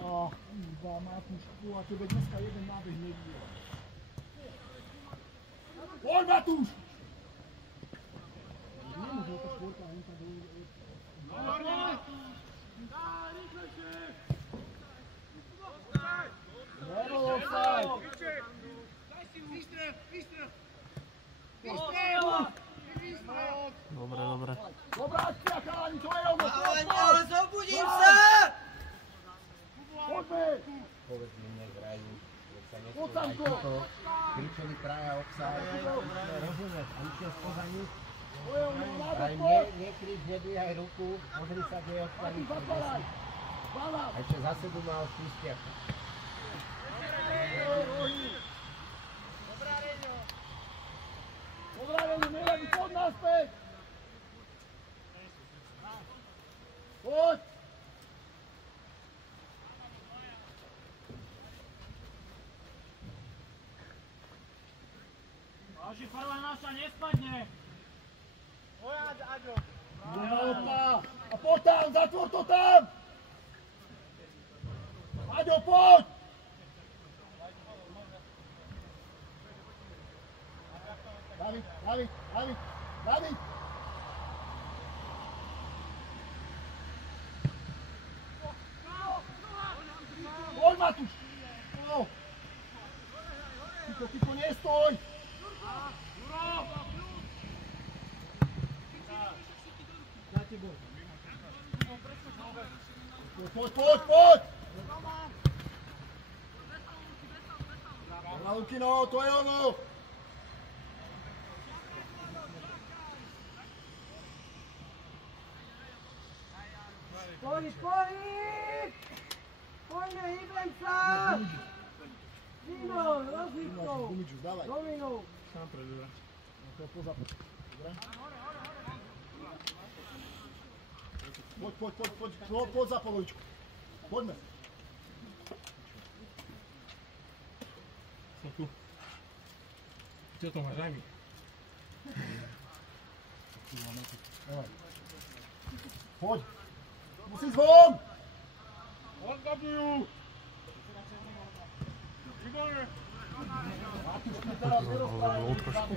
Ach, kurva, Matúšku, a tebe dneska jeden nábeh nevidel. Poď, Matúš! Nemôže tá štvorka, on tam bol... Nebol offside! Dobre. Dobrá akcia, chalani, to je ono! Ale zobudím sa! Poďme! Povedz mi, nehrajú. Poď, Samko! Kričeli traja obsah. Rozumieť, a išiel spoza nich. To je ono, nábeh, Aj poď! nekrič, nedvíhaj ruku, pozri sa, kde je odstaviť. Zatváraj! A ešte za sedu mal Kristiaka. Dobrá, Reňo, nevadí, poď naspäť! Poď! Váži, prvá naša nespadne. Pojď, Aďo. A poď tam, zatvor to tam! Aďo, poď! David, David, David, David! Poď, Matúš! No! Tyko, nestoj! Poď! Dobrá, Lukino, to je ono! Pohyb! Poďme, hýbem sa! Dino, rozhýbkou! Gumičus, dávaj. Dominou! Sám preberať. To je poza... Dobre? Poď za polovičku. Poďme. Som tu. Čo to máš, daj mi. Poď. Musíš von! Odgabujú! Výborné! Matúšky, teraz nerozprávaj. trošku.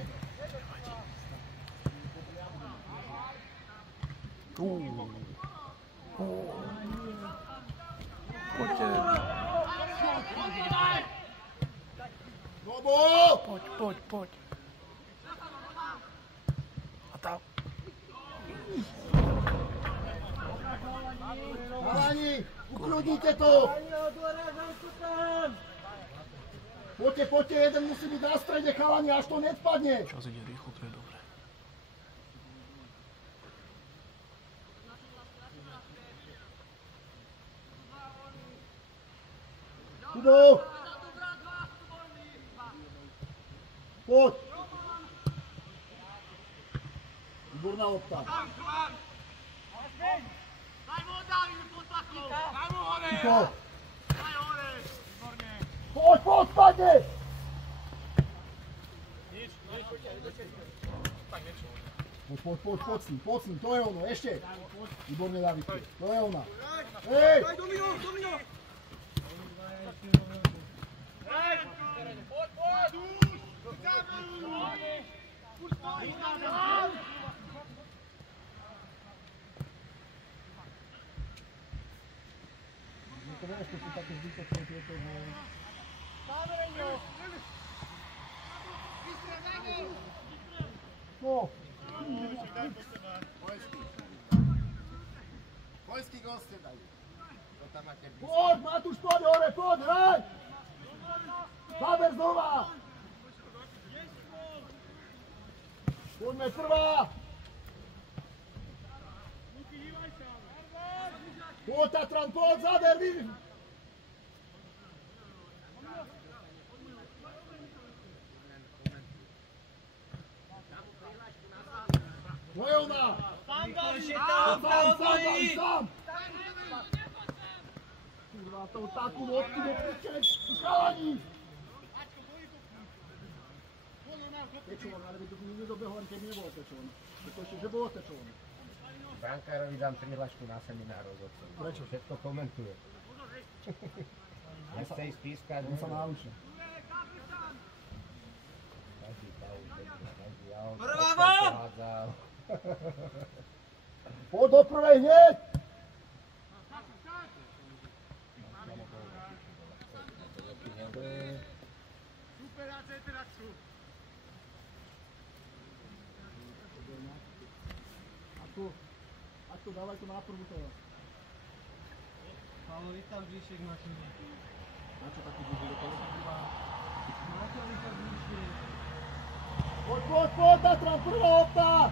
Poďte. Dobo! Poď. A tam. Chalani, ukľudnite to! Poďte, jeden musí byť na strede, chalani, až to nespadne. Čas ide rýchlo, to je dobré. Kubo! Poď! Výborná lopta. Daj mu David pod tlakom. Daj mu hore. Ticho. Daj hore. Výborne. Poď, spadne! Poď s ním, to je ono, ešte. Výborne, David, to je ona. Hej! Domino. Poď. Už stojí. To vieš, to sú také zbytočné tieto, že... No! Poľský gól ste dali. Poď, Matúš, poď hore, poď, hraj! Záber znova! Poďme prvá! Poď, Tatran, poď, záber, vidím! No je ona! Sám! Kurva, to takú loptu do piče, chalani! Tečován, ale by to nedobehol, len keď nebolo tečován. To ešte, že bolo tečován. Brankárovi dám prihlášku na seminár rozhodcov. Prečo? Všetko komentuje. Nechce ísť pískať. On sa naučí. Každý faul, každý aut. Bravo! Poď do prvej hneď! Super, a centráciu. Ako dávaj to na prvú toho. Pavlovi tam bližšie k mašine. Na čo taký budú do toho? Máťovi tam bližšie. Poď, Tatran, prvá lopta!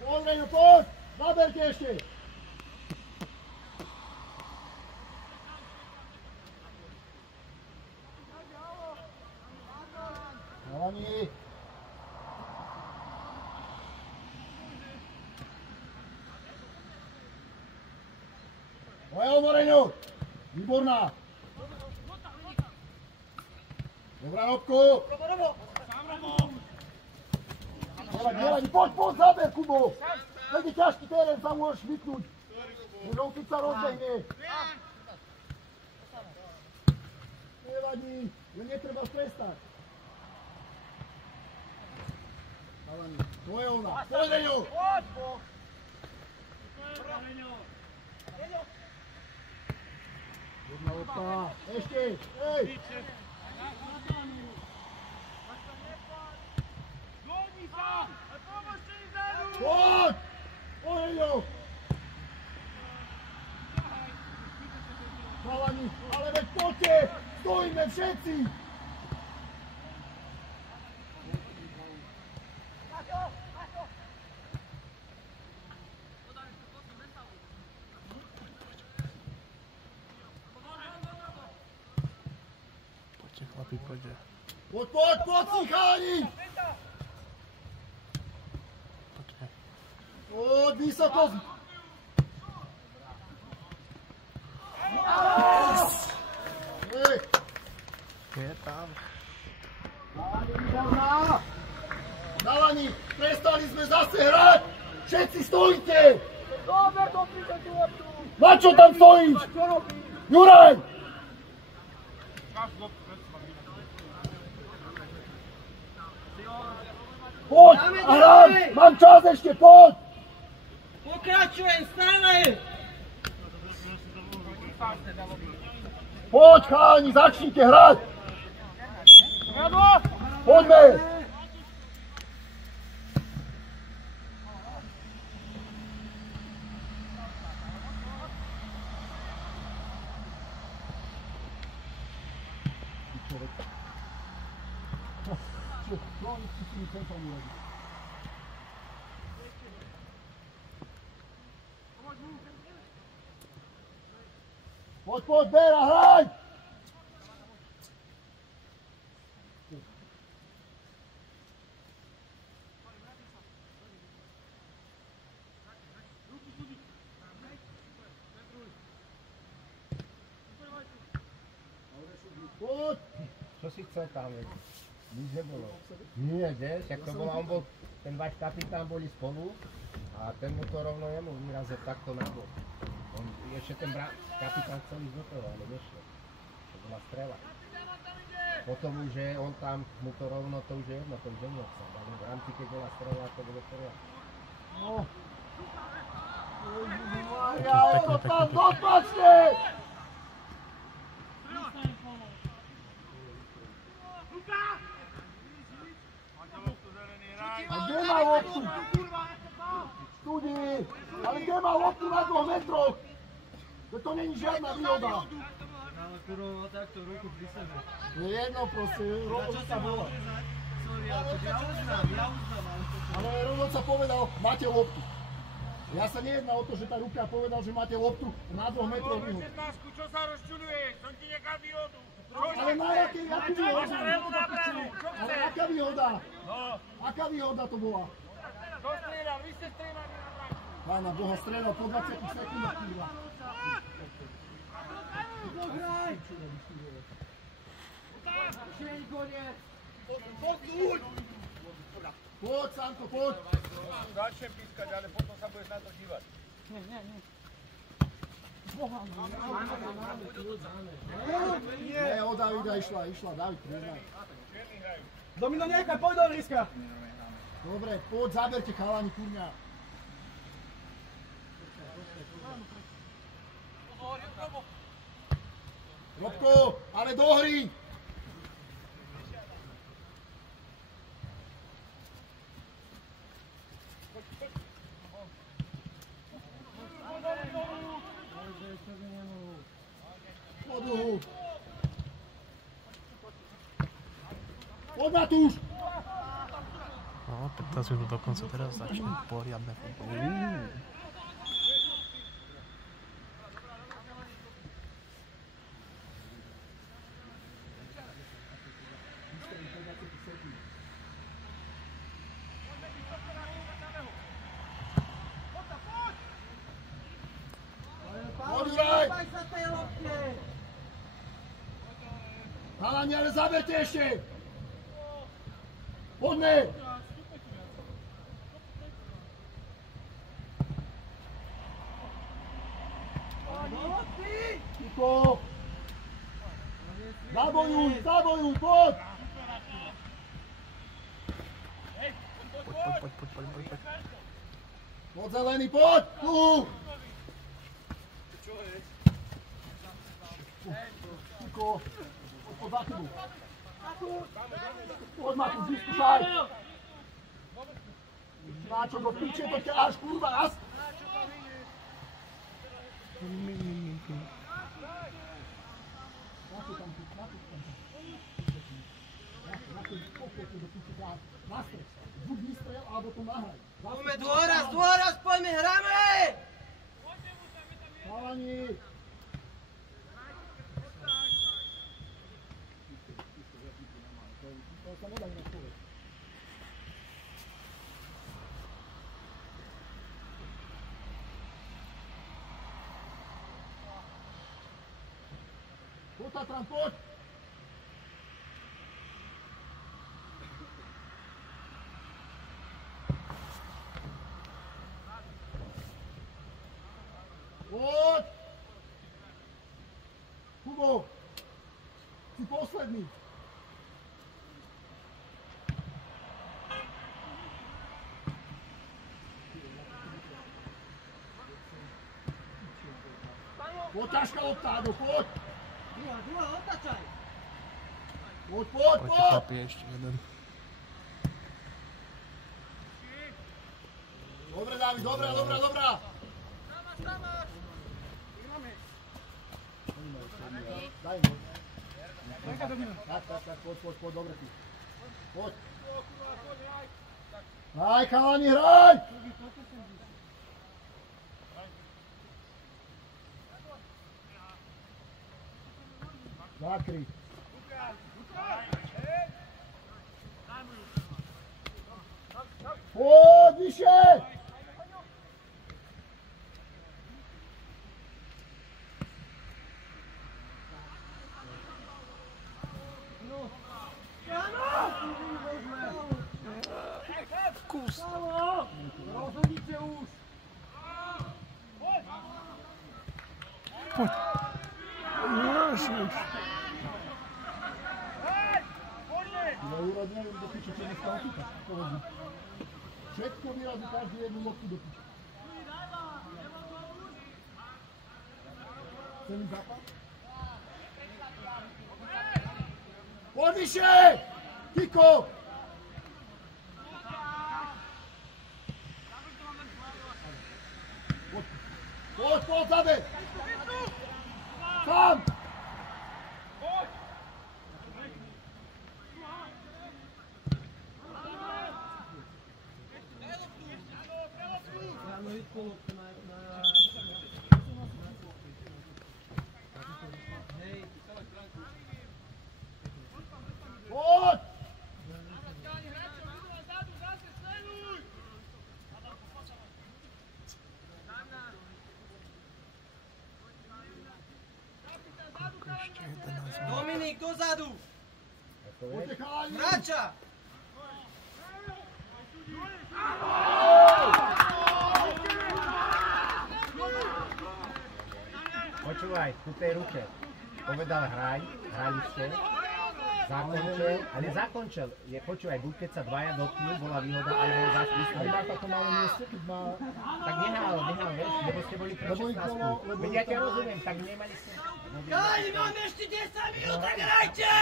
Poď, Reňo, poď! Zaberte ešte! Chalani! Moja Reňo! Výborná! Dobrá, Robko! Nevadí, poď, záber, Kubo! Keď je ťažký terén, sa môžeš vypnúť. Nežou, keď sa rozbehne. Nevadí, len netreba strestať. Tvoje ona, poď, Reňo! Jedna lopta, ešte, hej! Poď! Oheňo! Chalani, ale veď poďte! Stojíme všetci! Poďte chlapi, poďte. Poď si, chalani! Poď, vysoko! Je tam. Chalani, prestali sme zase hrať! Všetci stojíte! Na čo tam stojíš? Juraj! Poď a hraj! Mám čas ešte, poď! Pokračujem, stále! Poď, chalani, začnite hrať! Poďme! Poď, Bera, hraj! Poď! Čo si chcel tam? Nič nebolo. Nie, vieš, jak to bolo, on bol, ten váš kapitán boli spolu a ten mu to rovno jemu vyrazil takto na bok. On ešte ten kapitán chcel ísť do toho, ale nešlo. To bola strela. Potom už je, on tam, mu to rovno, to už je jedno, to už je neobsah. Ale v rámci, keď bola strela, to bolo strela. No. Maria, evo tam, dopačte! A kde má loptu? Studi! Ale kde má loptu na 2 metroch? To není žiadna výhoda. Ale kurva, takto ruku pri sebe. Je jedno proste, rozhodca bola. Sorry, ja uznám, ale rozhodca povedal, máte loptu. Ja sa nejedná o to, že tá ruka povedal, že máte loptu na 2 metroch výhodu. Čo sa rozčuľuješ? Som ti nechal výhodu. Ale na jaký výhoda? Ale aká výhoda? Aká výhoda to bola? Kto strieľal? Vy ste strieľali na bránu. Pána Boha strieľal po 20 sekundách. Poď, Sanko, poď! Začnem pískať, ale potom sa budeš na to dívať. Nie, od Davida išla, David, priznaj. Domino, nechaj, poď do ihriska! Dobre, poď, zaberte chalani, kurňa. Robko, ale do hry! Poď, Poď, Matúš! No, 15 minút dokonca teraz začne poriadne futbol. Halani, ale zaberte ešte! Poďme! Tiko! Zabojuj, poď! Poď. Poď zelený, poď! Tu! Tiko! Poď za chybu! Poď Matus, vyskúšaj! Na čo do piče to ťaháš, kurva, raz! Buď vystrel, alebo to nahraj. Poďme dôraz, poďme, hráme! Chalani! To sa nedá inak povedať. Poď Tatran, poď! Poď! Hugo! Si posledný! Poď, ťažká lopta, Ado, poď! Druhá, otačaj! Poď! Poďte chlapi, ešte jeden. Dobre, Dávid, dobrá! Daj mu. Tak, poď, dobre ty. Poď. Hraj, chalani, hraj! Zakryť. Poď, vyššie! Rozhodnite už! Poď. Ježiš. Ja Juraj, neviem do piče, čo dneska opýtaš. Povedz. Všetko vyrazí každý jednu loptu do piče. Celý západ? Poď vyššie! Tiko! Poď, zabe! Sám! Poď! Dominik, dozadu! Poďte chalani! Hráča! Počúvaj, tu tej ruke. Povedal hraj, hrali ste, zakončil, ale zakončil. Počúvaj, buď keď sa dvaja dotknú, bola výhoda, alebo dáš výsledek. Aj má to malé mieste, keď má... Tak nehal, vieš, lebo ste boli pre 16. Veď ja ťa rozumiem, tak nemali ste... Káni, máme ešte 10 minút, tak hrajte!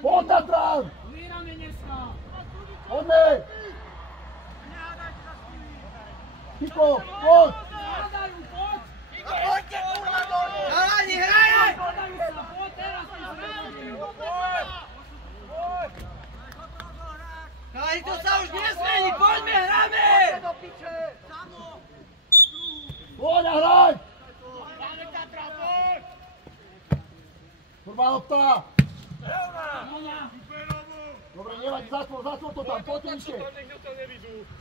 Poď, Tatran! Poďme! Tiko, poď! Káni, hraje! Chalani, to sa už nezmení, poďme, hráme! Poď a hraj! Prvá lopta! Dobre, nevadí, zatvor to tam, poď vyššie!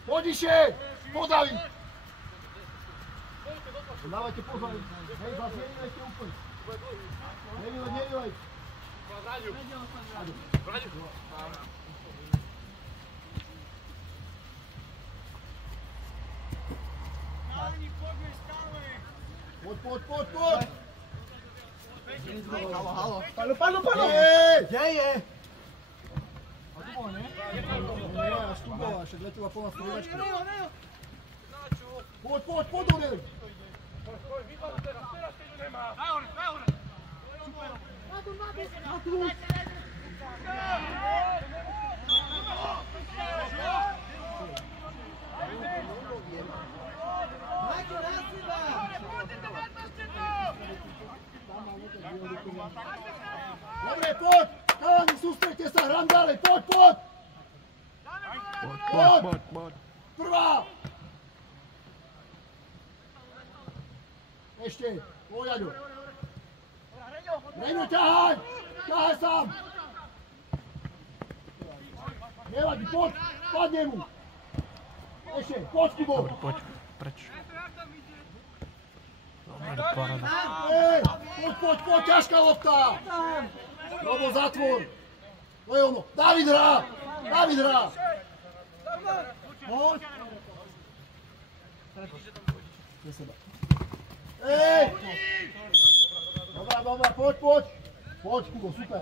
Poď vyššie! Podali! Dávajte pozor, hej, zase nevylejte úplne. Nevylej. Poď! Halo! Kde je? A tu bol, nie? Nie, až tu bola, však letela plná striedačka. Poď, Donel! Dobre, poď! Chalani, sústreďte sa, hrám ďalej, poď! Poď! Prvá! Ešte, poď, Aďo! Reňo, ťahaj! Ťahaj sám! Nevadí, poď! Padne mu! Ešte, poď, Kubo! Dobre, poď, preč. Dobre, do paráda. Poď, ťažká lopta! Robo, zatvor! To je ono, David hrá! Poď! Dobrá, poď! Poď, Kubo, super!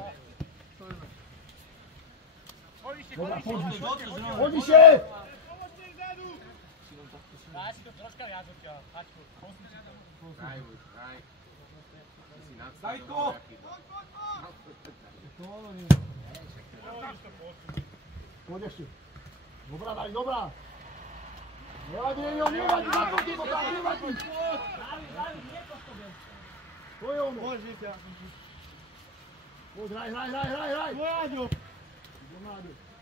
Dobrá, poď vyššie! Daj si to troška viac od ťa, Hačko. Daj to! Poď ešte. Dobrá, Daj, dobrá. Nevadí, zatvrdí to tam, nevadí. To je ono. Poď, hraj.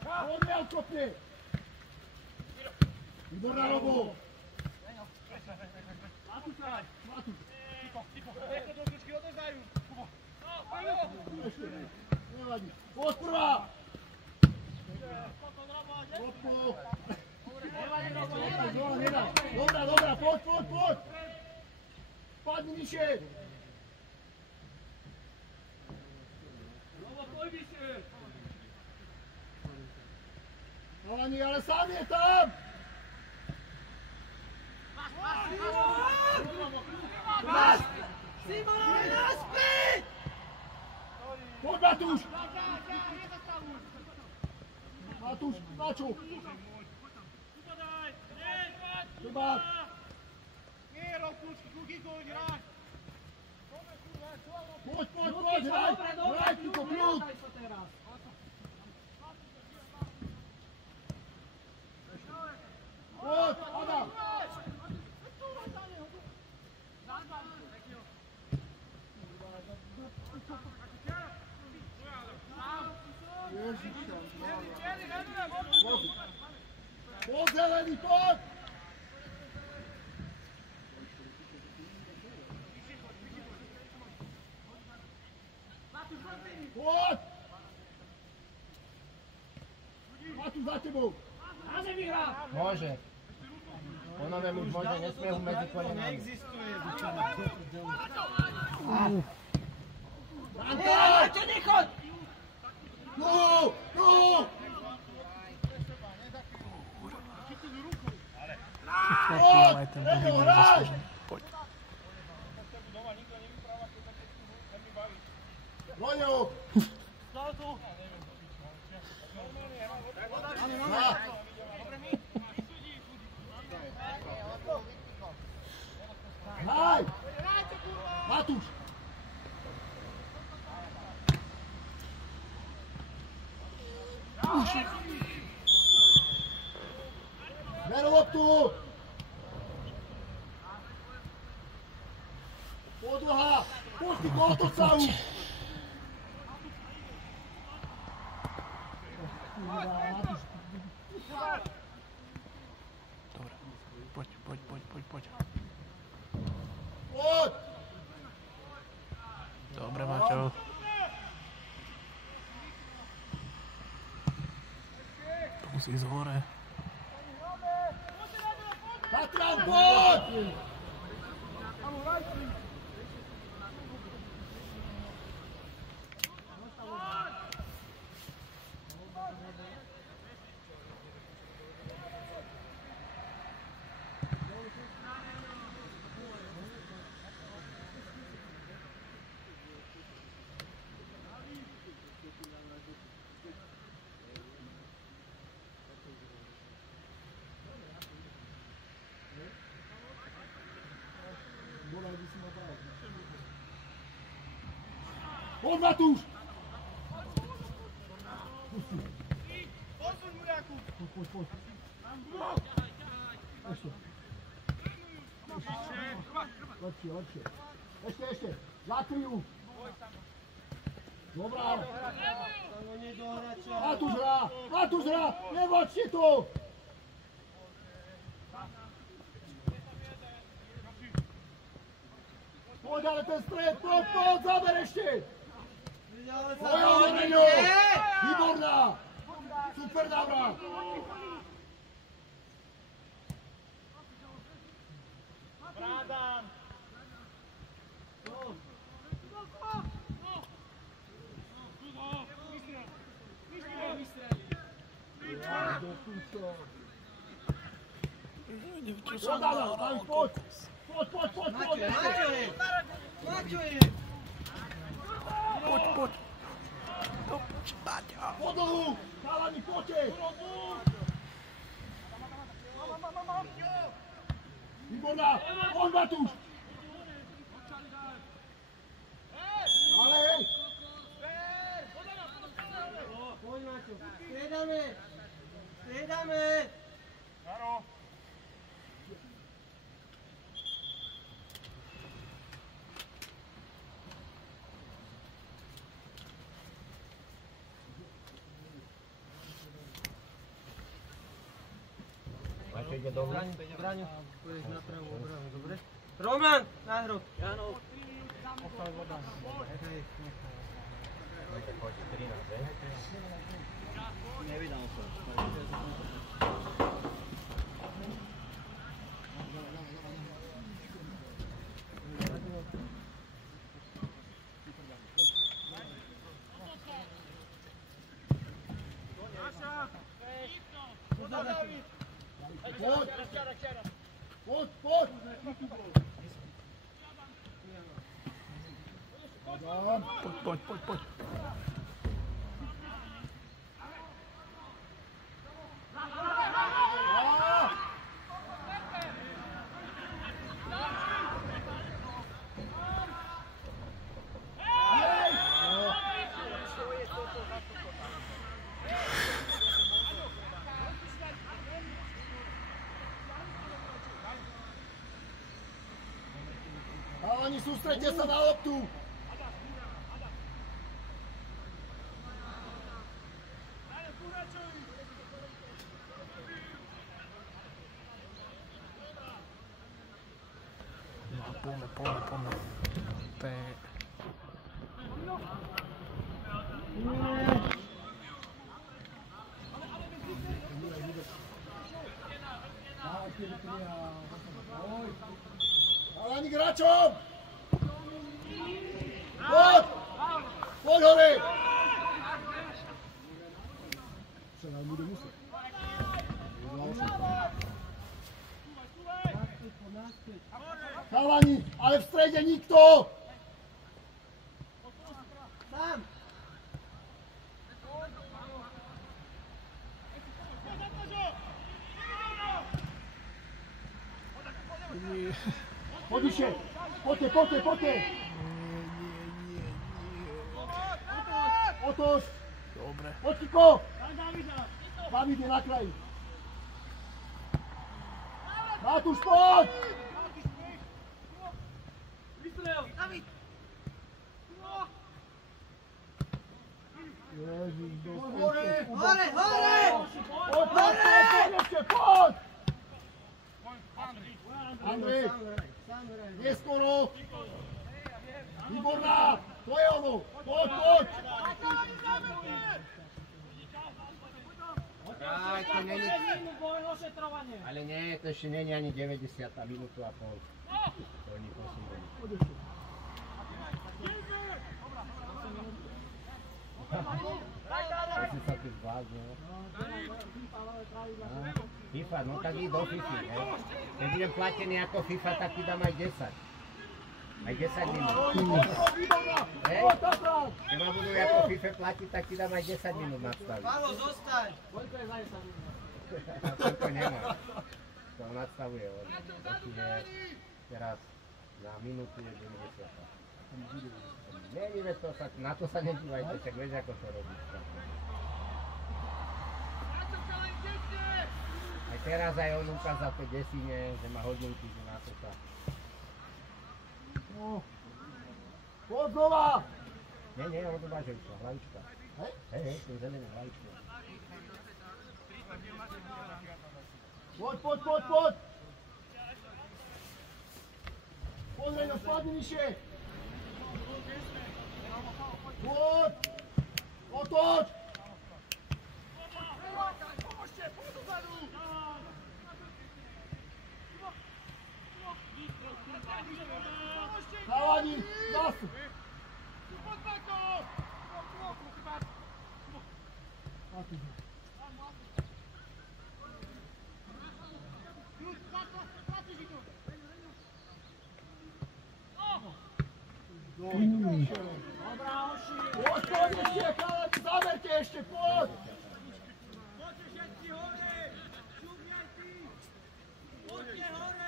Poď, neodkopne. Výborná, Robo. Nevadí. Poď prvá! Dobrá, poď! Padni nižšie! Chalani, ale sám je tam! Simon, naspäť! Poď, Matúš! Na čo? Trubák! Poď, hraj, Kuko, kľud! Poď, Adam! Poď, zelený, poď! Poď! Matúš, za tebou! Môže. Ponovém už môže, nesmie ho medzi kolenami. Nechoď, nechoď! No! Aj ten druhý bol zaslúžený. Poď. Roňo! Hraj! Matúš! Beru loptu! Podlaha! Pusti go, otoč sa už! Dobre. Poď. Poď! Dobre, Maťo. To musí ísť hore. Tatran, poď! Poď, Matúš! Poď. Ešte. Lepšie. Ešte. Zakryjú. Dobrá. Matúš hrá. Nevočte to. Poď, ale ten stred. Poď, zaber ešte. Výborná! Super návrat! Brádan! Poď! Podlhu! Chalani, poďte! Výborná! On, Matúš! Ale hej! Poď, Maťo! Striedame! Jaro! Braňo, pôjdeš na pravú obranu, dobre? Roman, na hru. Jano. Ostal voda. Hej, nechaj. Poď, 13, hej? Nevydal sa. Poď! Poď. Chalani, sústreďte sa na loptu! Poďme. Chalani, k hráčom! Poď hore! Čo nám bude musieť? Chalani, ale v strede nikto! Sám! Poďte! Poďte! Otoč! Dobre. Poď, Kiko! David je na kraji. Matúš, poď! Ježiš, Hore! Poď! Andrej, neskoro. Výborná, to je ono, poď. Aj, to není... Ale nie, to ešte není ani 90 minútu a pol. To oni posúvajú. Asi sa tu zbláznil. FIFA, no tak i do FIFA, ne? Keď budem platený ako FIFA, tak ti dám aj 10. Aj 10 minút. Keď ma budú ako FIFA platiť, tak ti dám aj 10 minút nadstaviť. Pavlo, zostaň! Toľko nemá. To nadstavuje on. Teraz na minútu je 90. Nevíme to, na to sa nedívajte, však vieš ako to robí. Aj teraz aj on ukázal tej desine, že má hodinky, že na to sa... Poď znova! Nie, on to má želčka, hlavička. Hej, to je zelený hlavička. Poď! Pozrej, no spadni vyššie! Poď! Otoč! Zavadí, zase! Poď ešte, chalani, zaberte ešte, poď!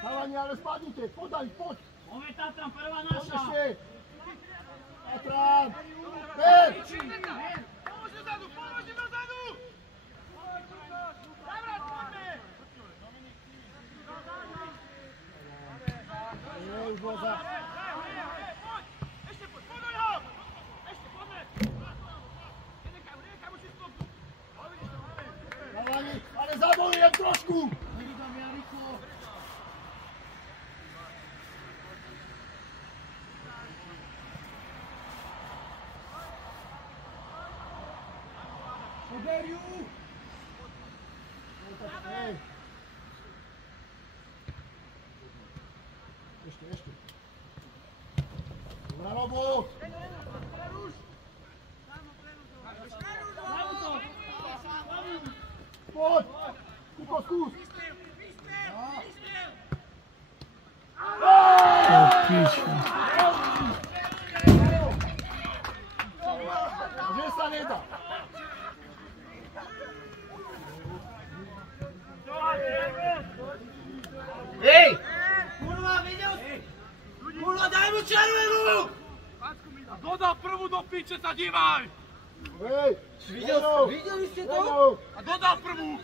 Chalani, ale spadnite, poď! Moment, Tatran, prvá Poď naša! ešte! Tatran! Ver! Pomôžte dozadu! Zavrat, poďme! Nie, už bol za... Ale zavolujem trošku! Nevydám ja rýchlo! Oberiu! Ešte. Dobrá robot! Poď! Kuko, skús! Že sa nedá! Hej! Kurva, videl si? Kurva, daj mu červenú! Dodal prvú do piče, sa dívaj! Hej! Videli ste to? A dodal prvú!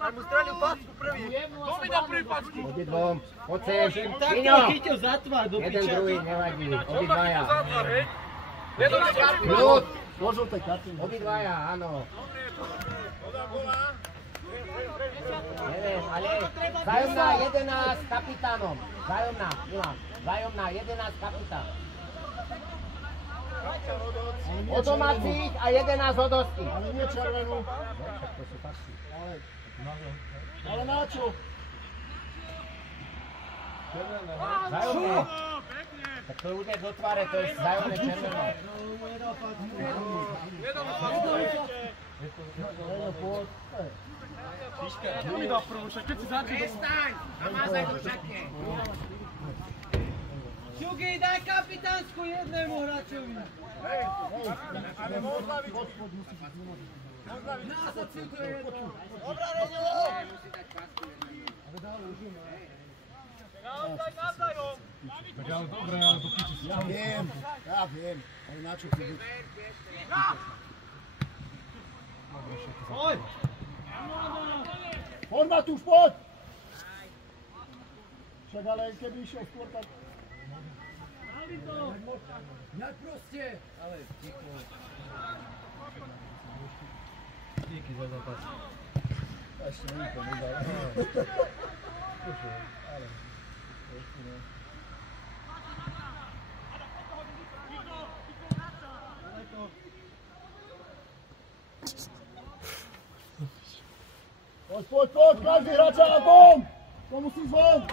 Tak mu strelil packu prvý. Kto mi dal prvý packu? Obidvom, poď sem, Miňo! chytil za tvár do Jeden druhý, nevadí, obidvaja. Kľud! Do žltej karty. Obidvaja, áno. Neviem, ale vzájomná 11 kapitánom. Vzájomná, Milan. Vzájomná 11 kapitán. Od domácich a 11 od hostí. Ale nie červenú. To sú taxi. Ale na čo? Vzájomné. Tak to úder do tváre, to je vzájomné červené. Kto mi dal prvú, však keď si začal... Prestaň! Namázaj do šatne! Čugi, daj kapitánsku jednému hráčovi! Ale možná byť. Následci to je jedno! Dobrá, Reňo! Ja viem, ale na čo ty byť? Poď! Poď Matúš, poď! Však ale keby išiel skôr, tak... Jak proste! Ale ticho. Díky za zápas. Ešte mi to nedal. Ale Poď, každý hráča a von! To musí zvon!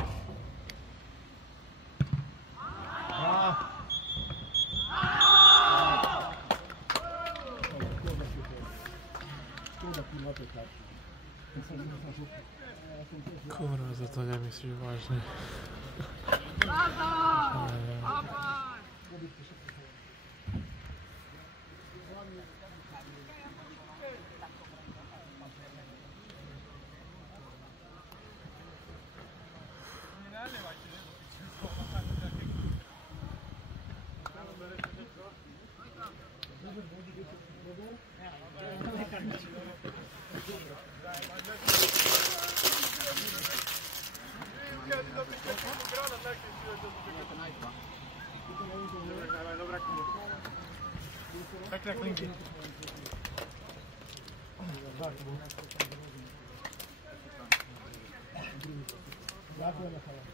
Kurva, za to nemyslíš vážne. Pekné klinky. Ďakujem.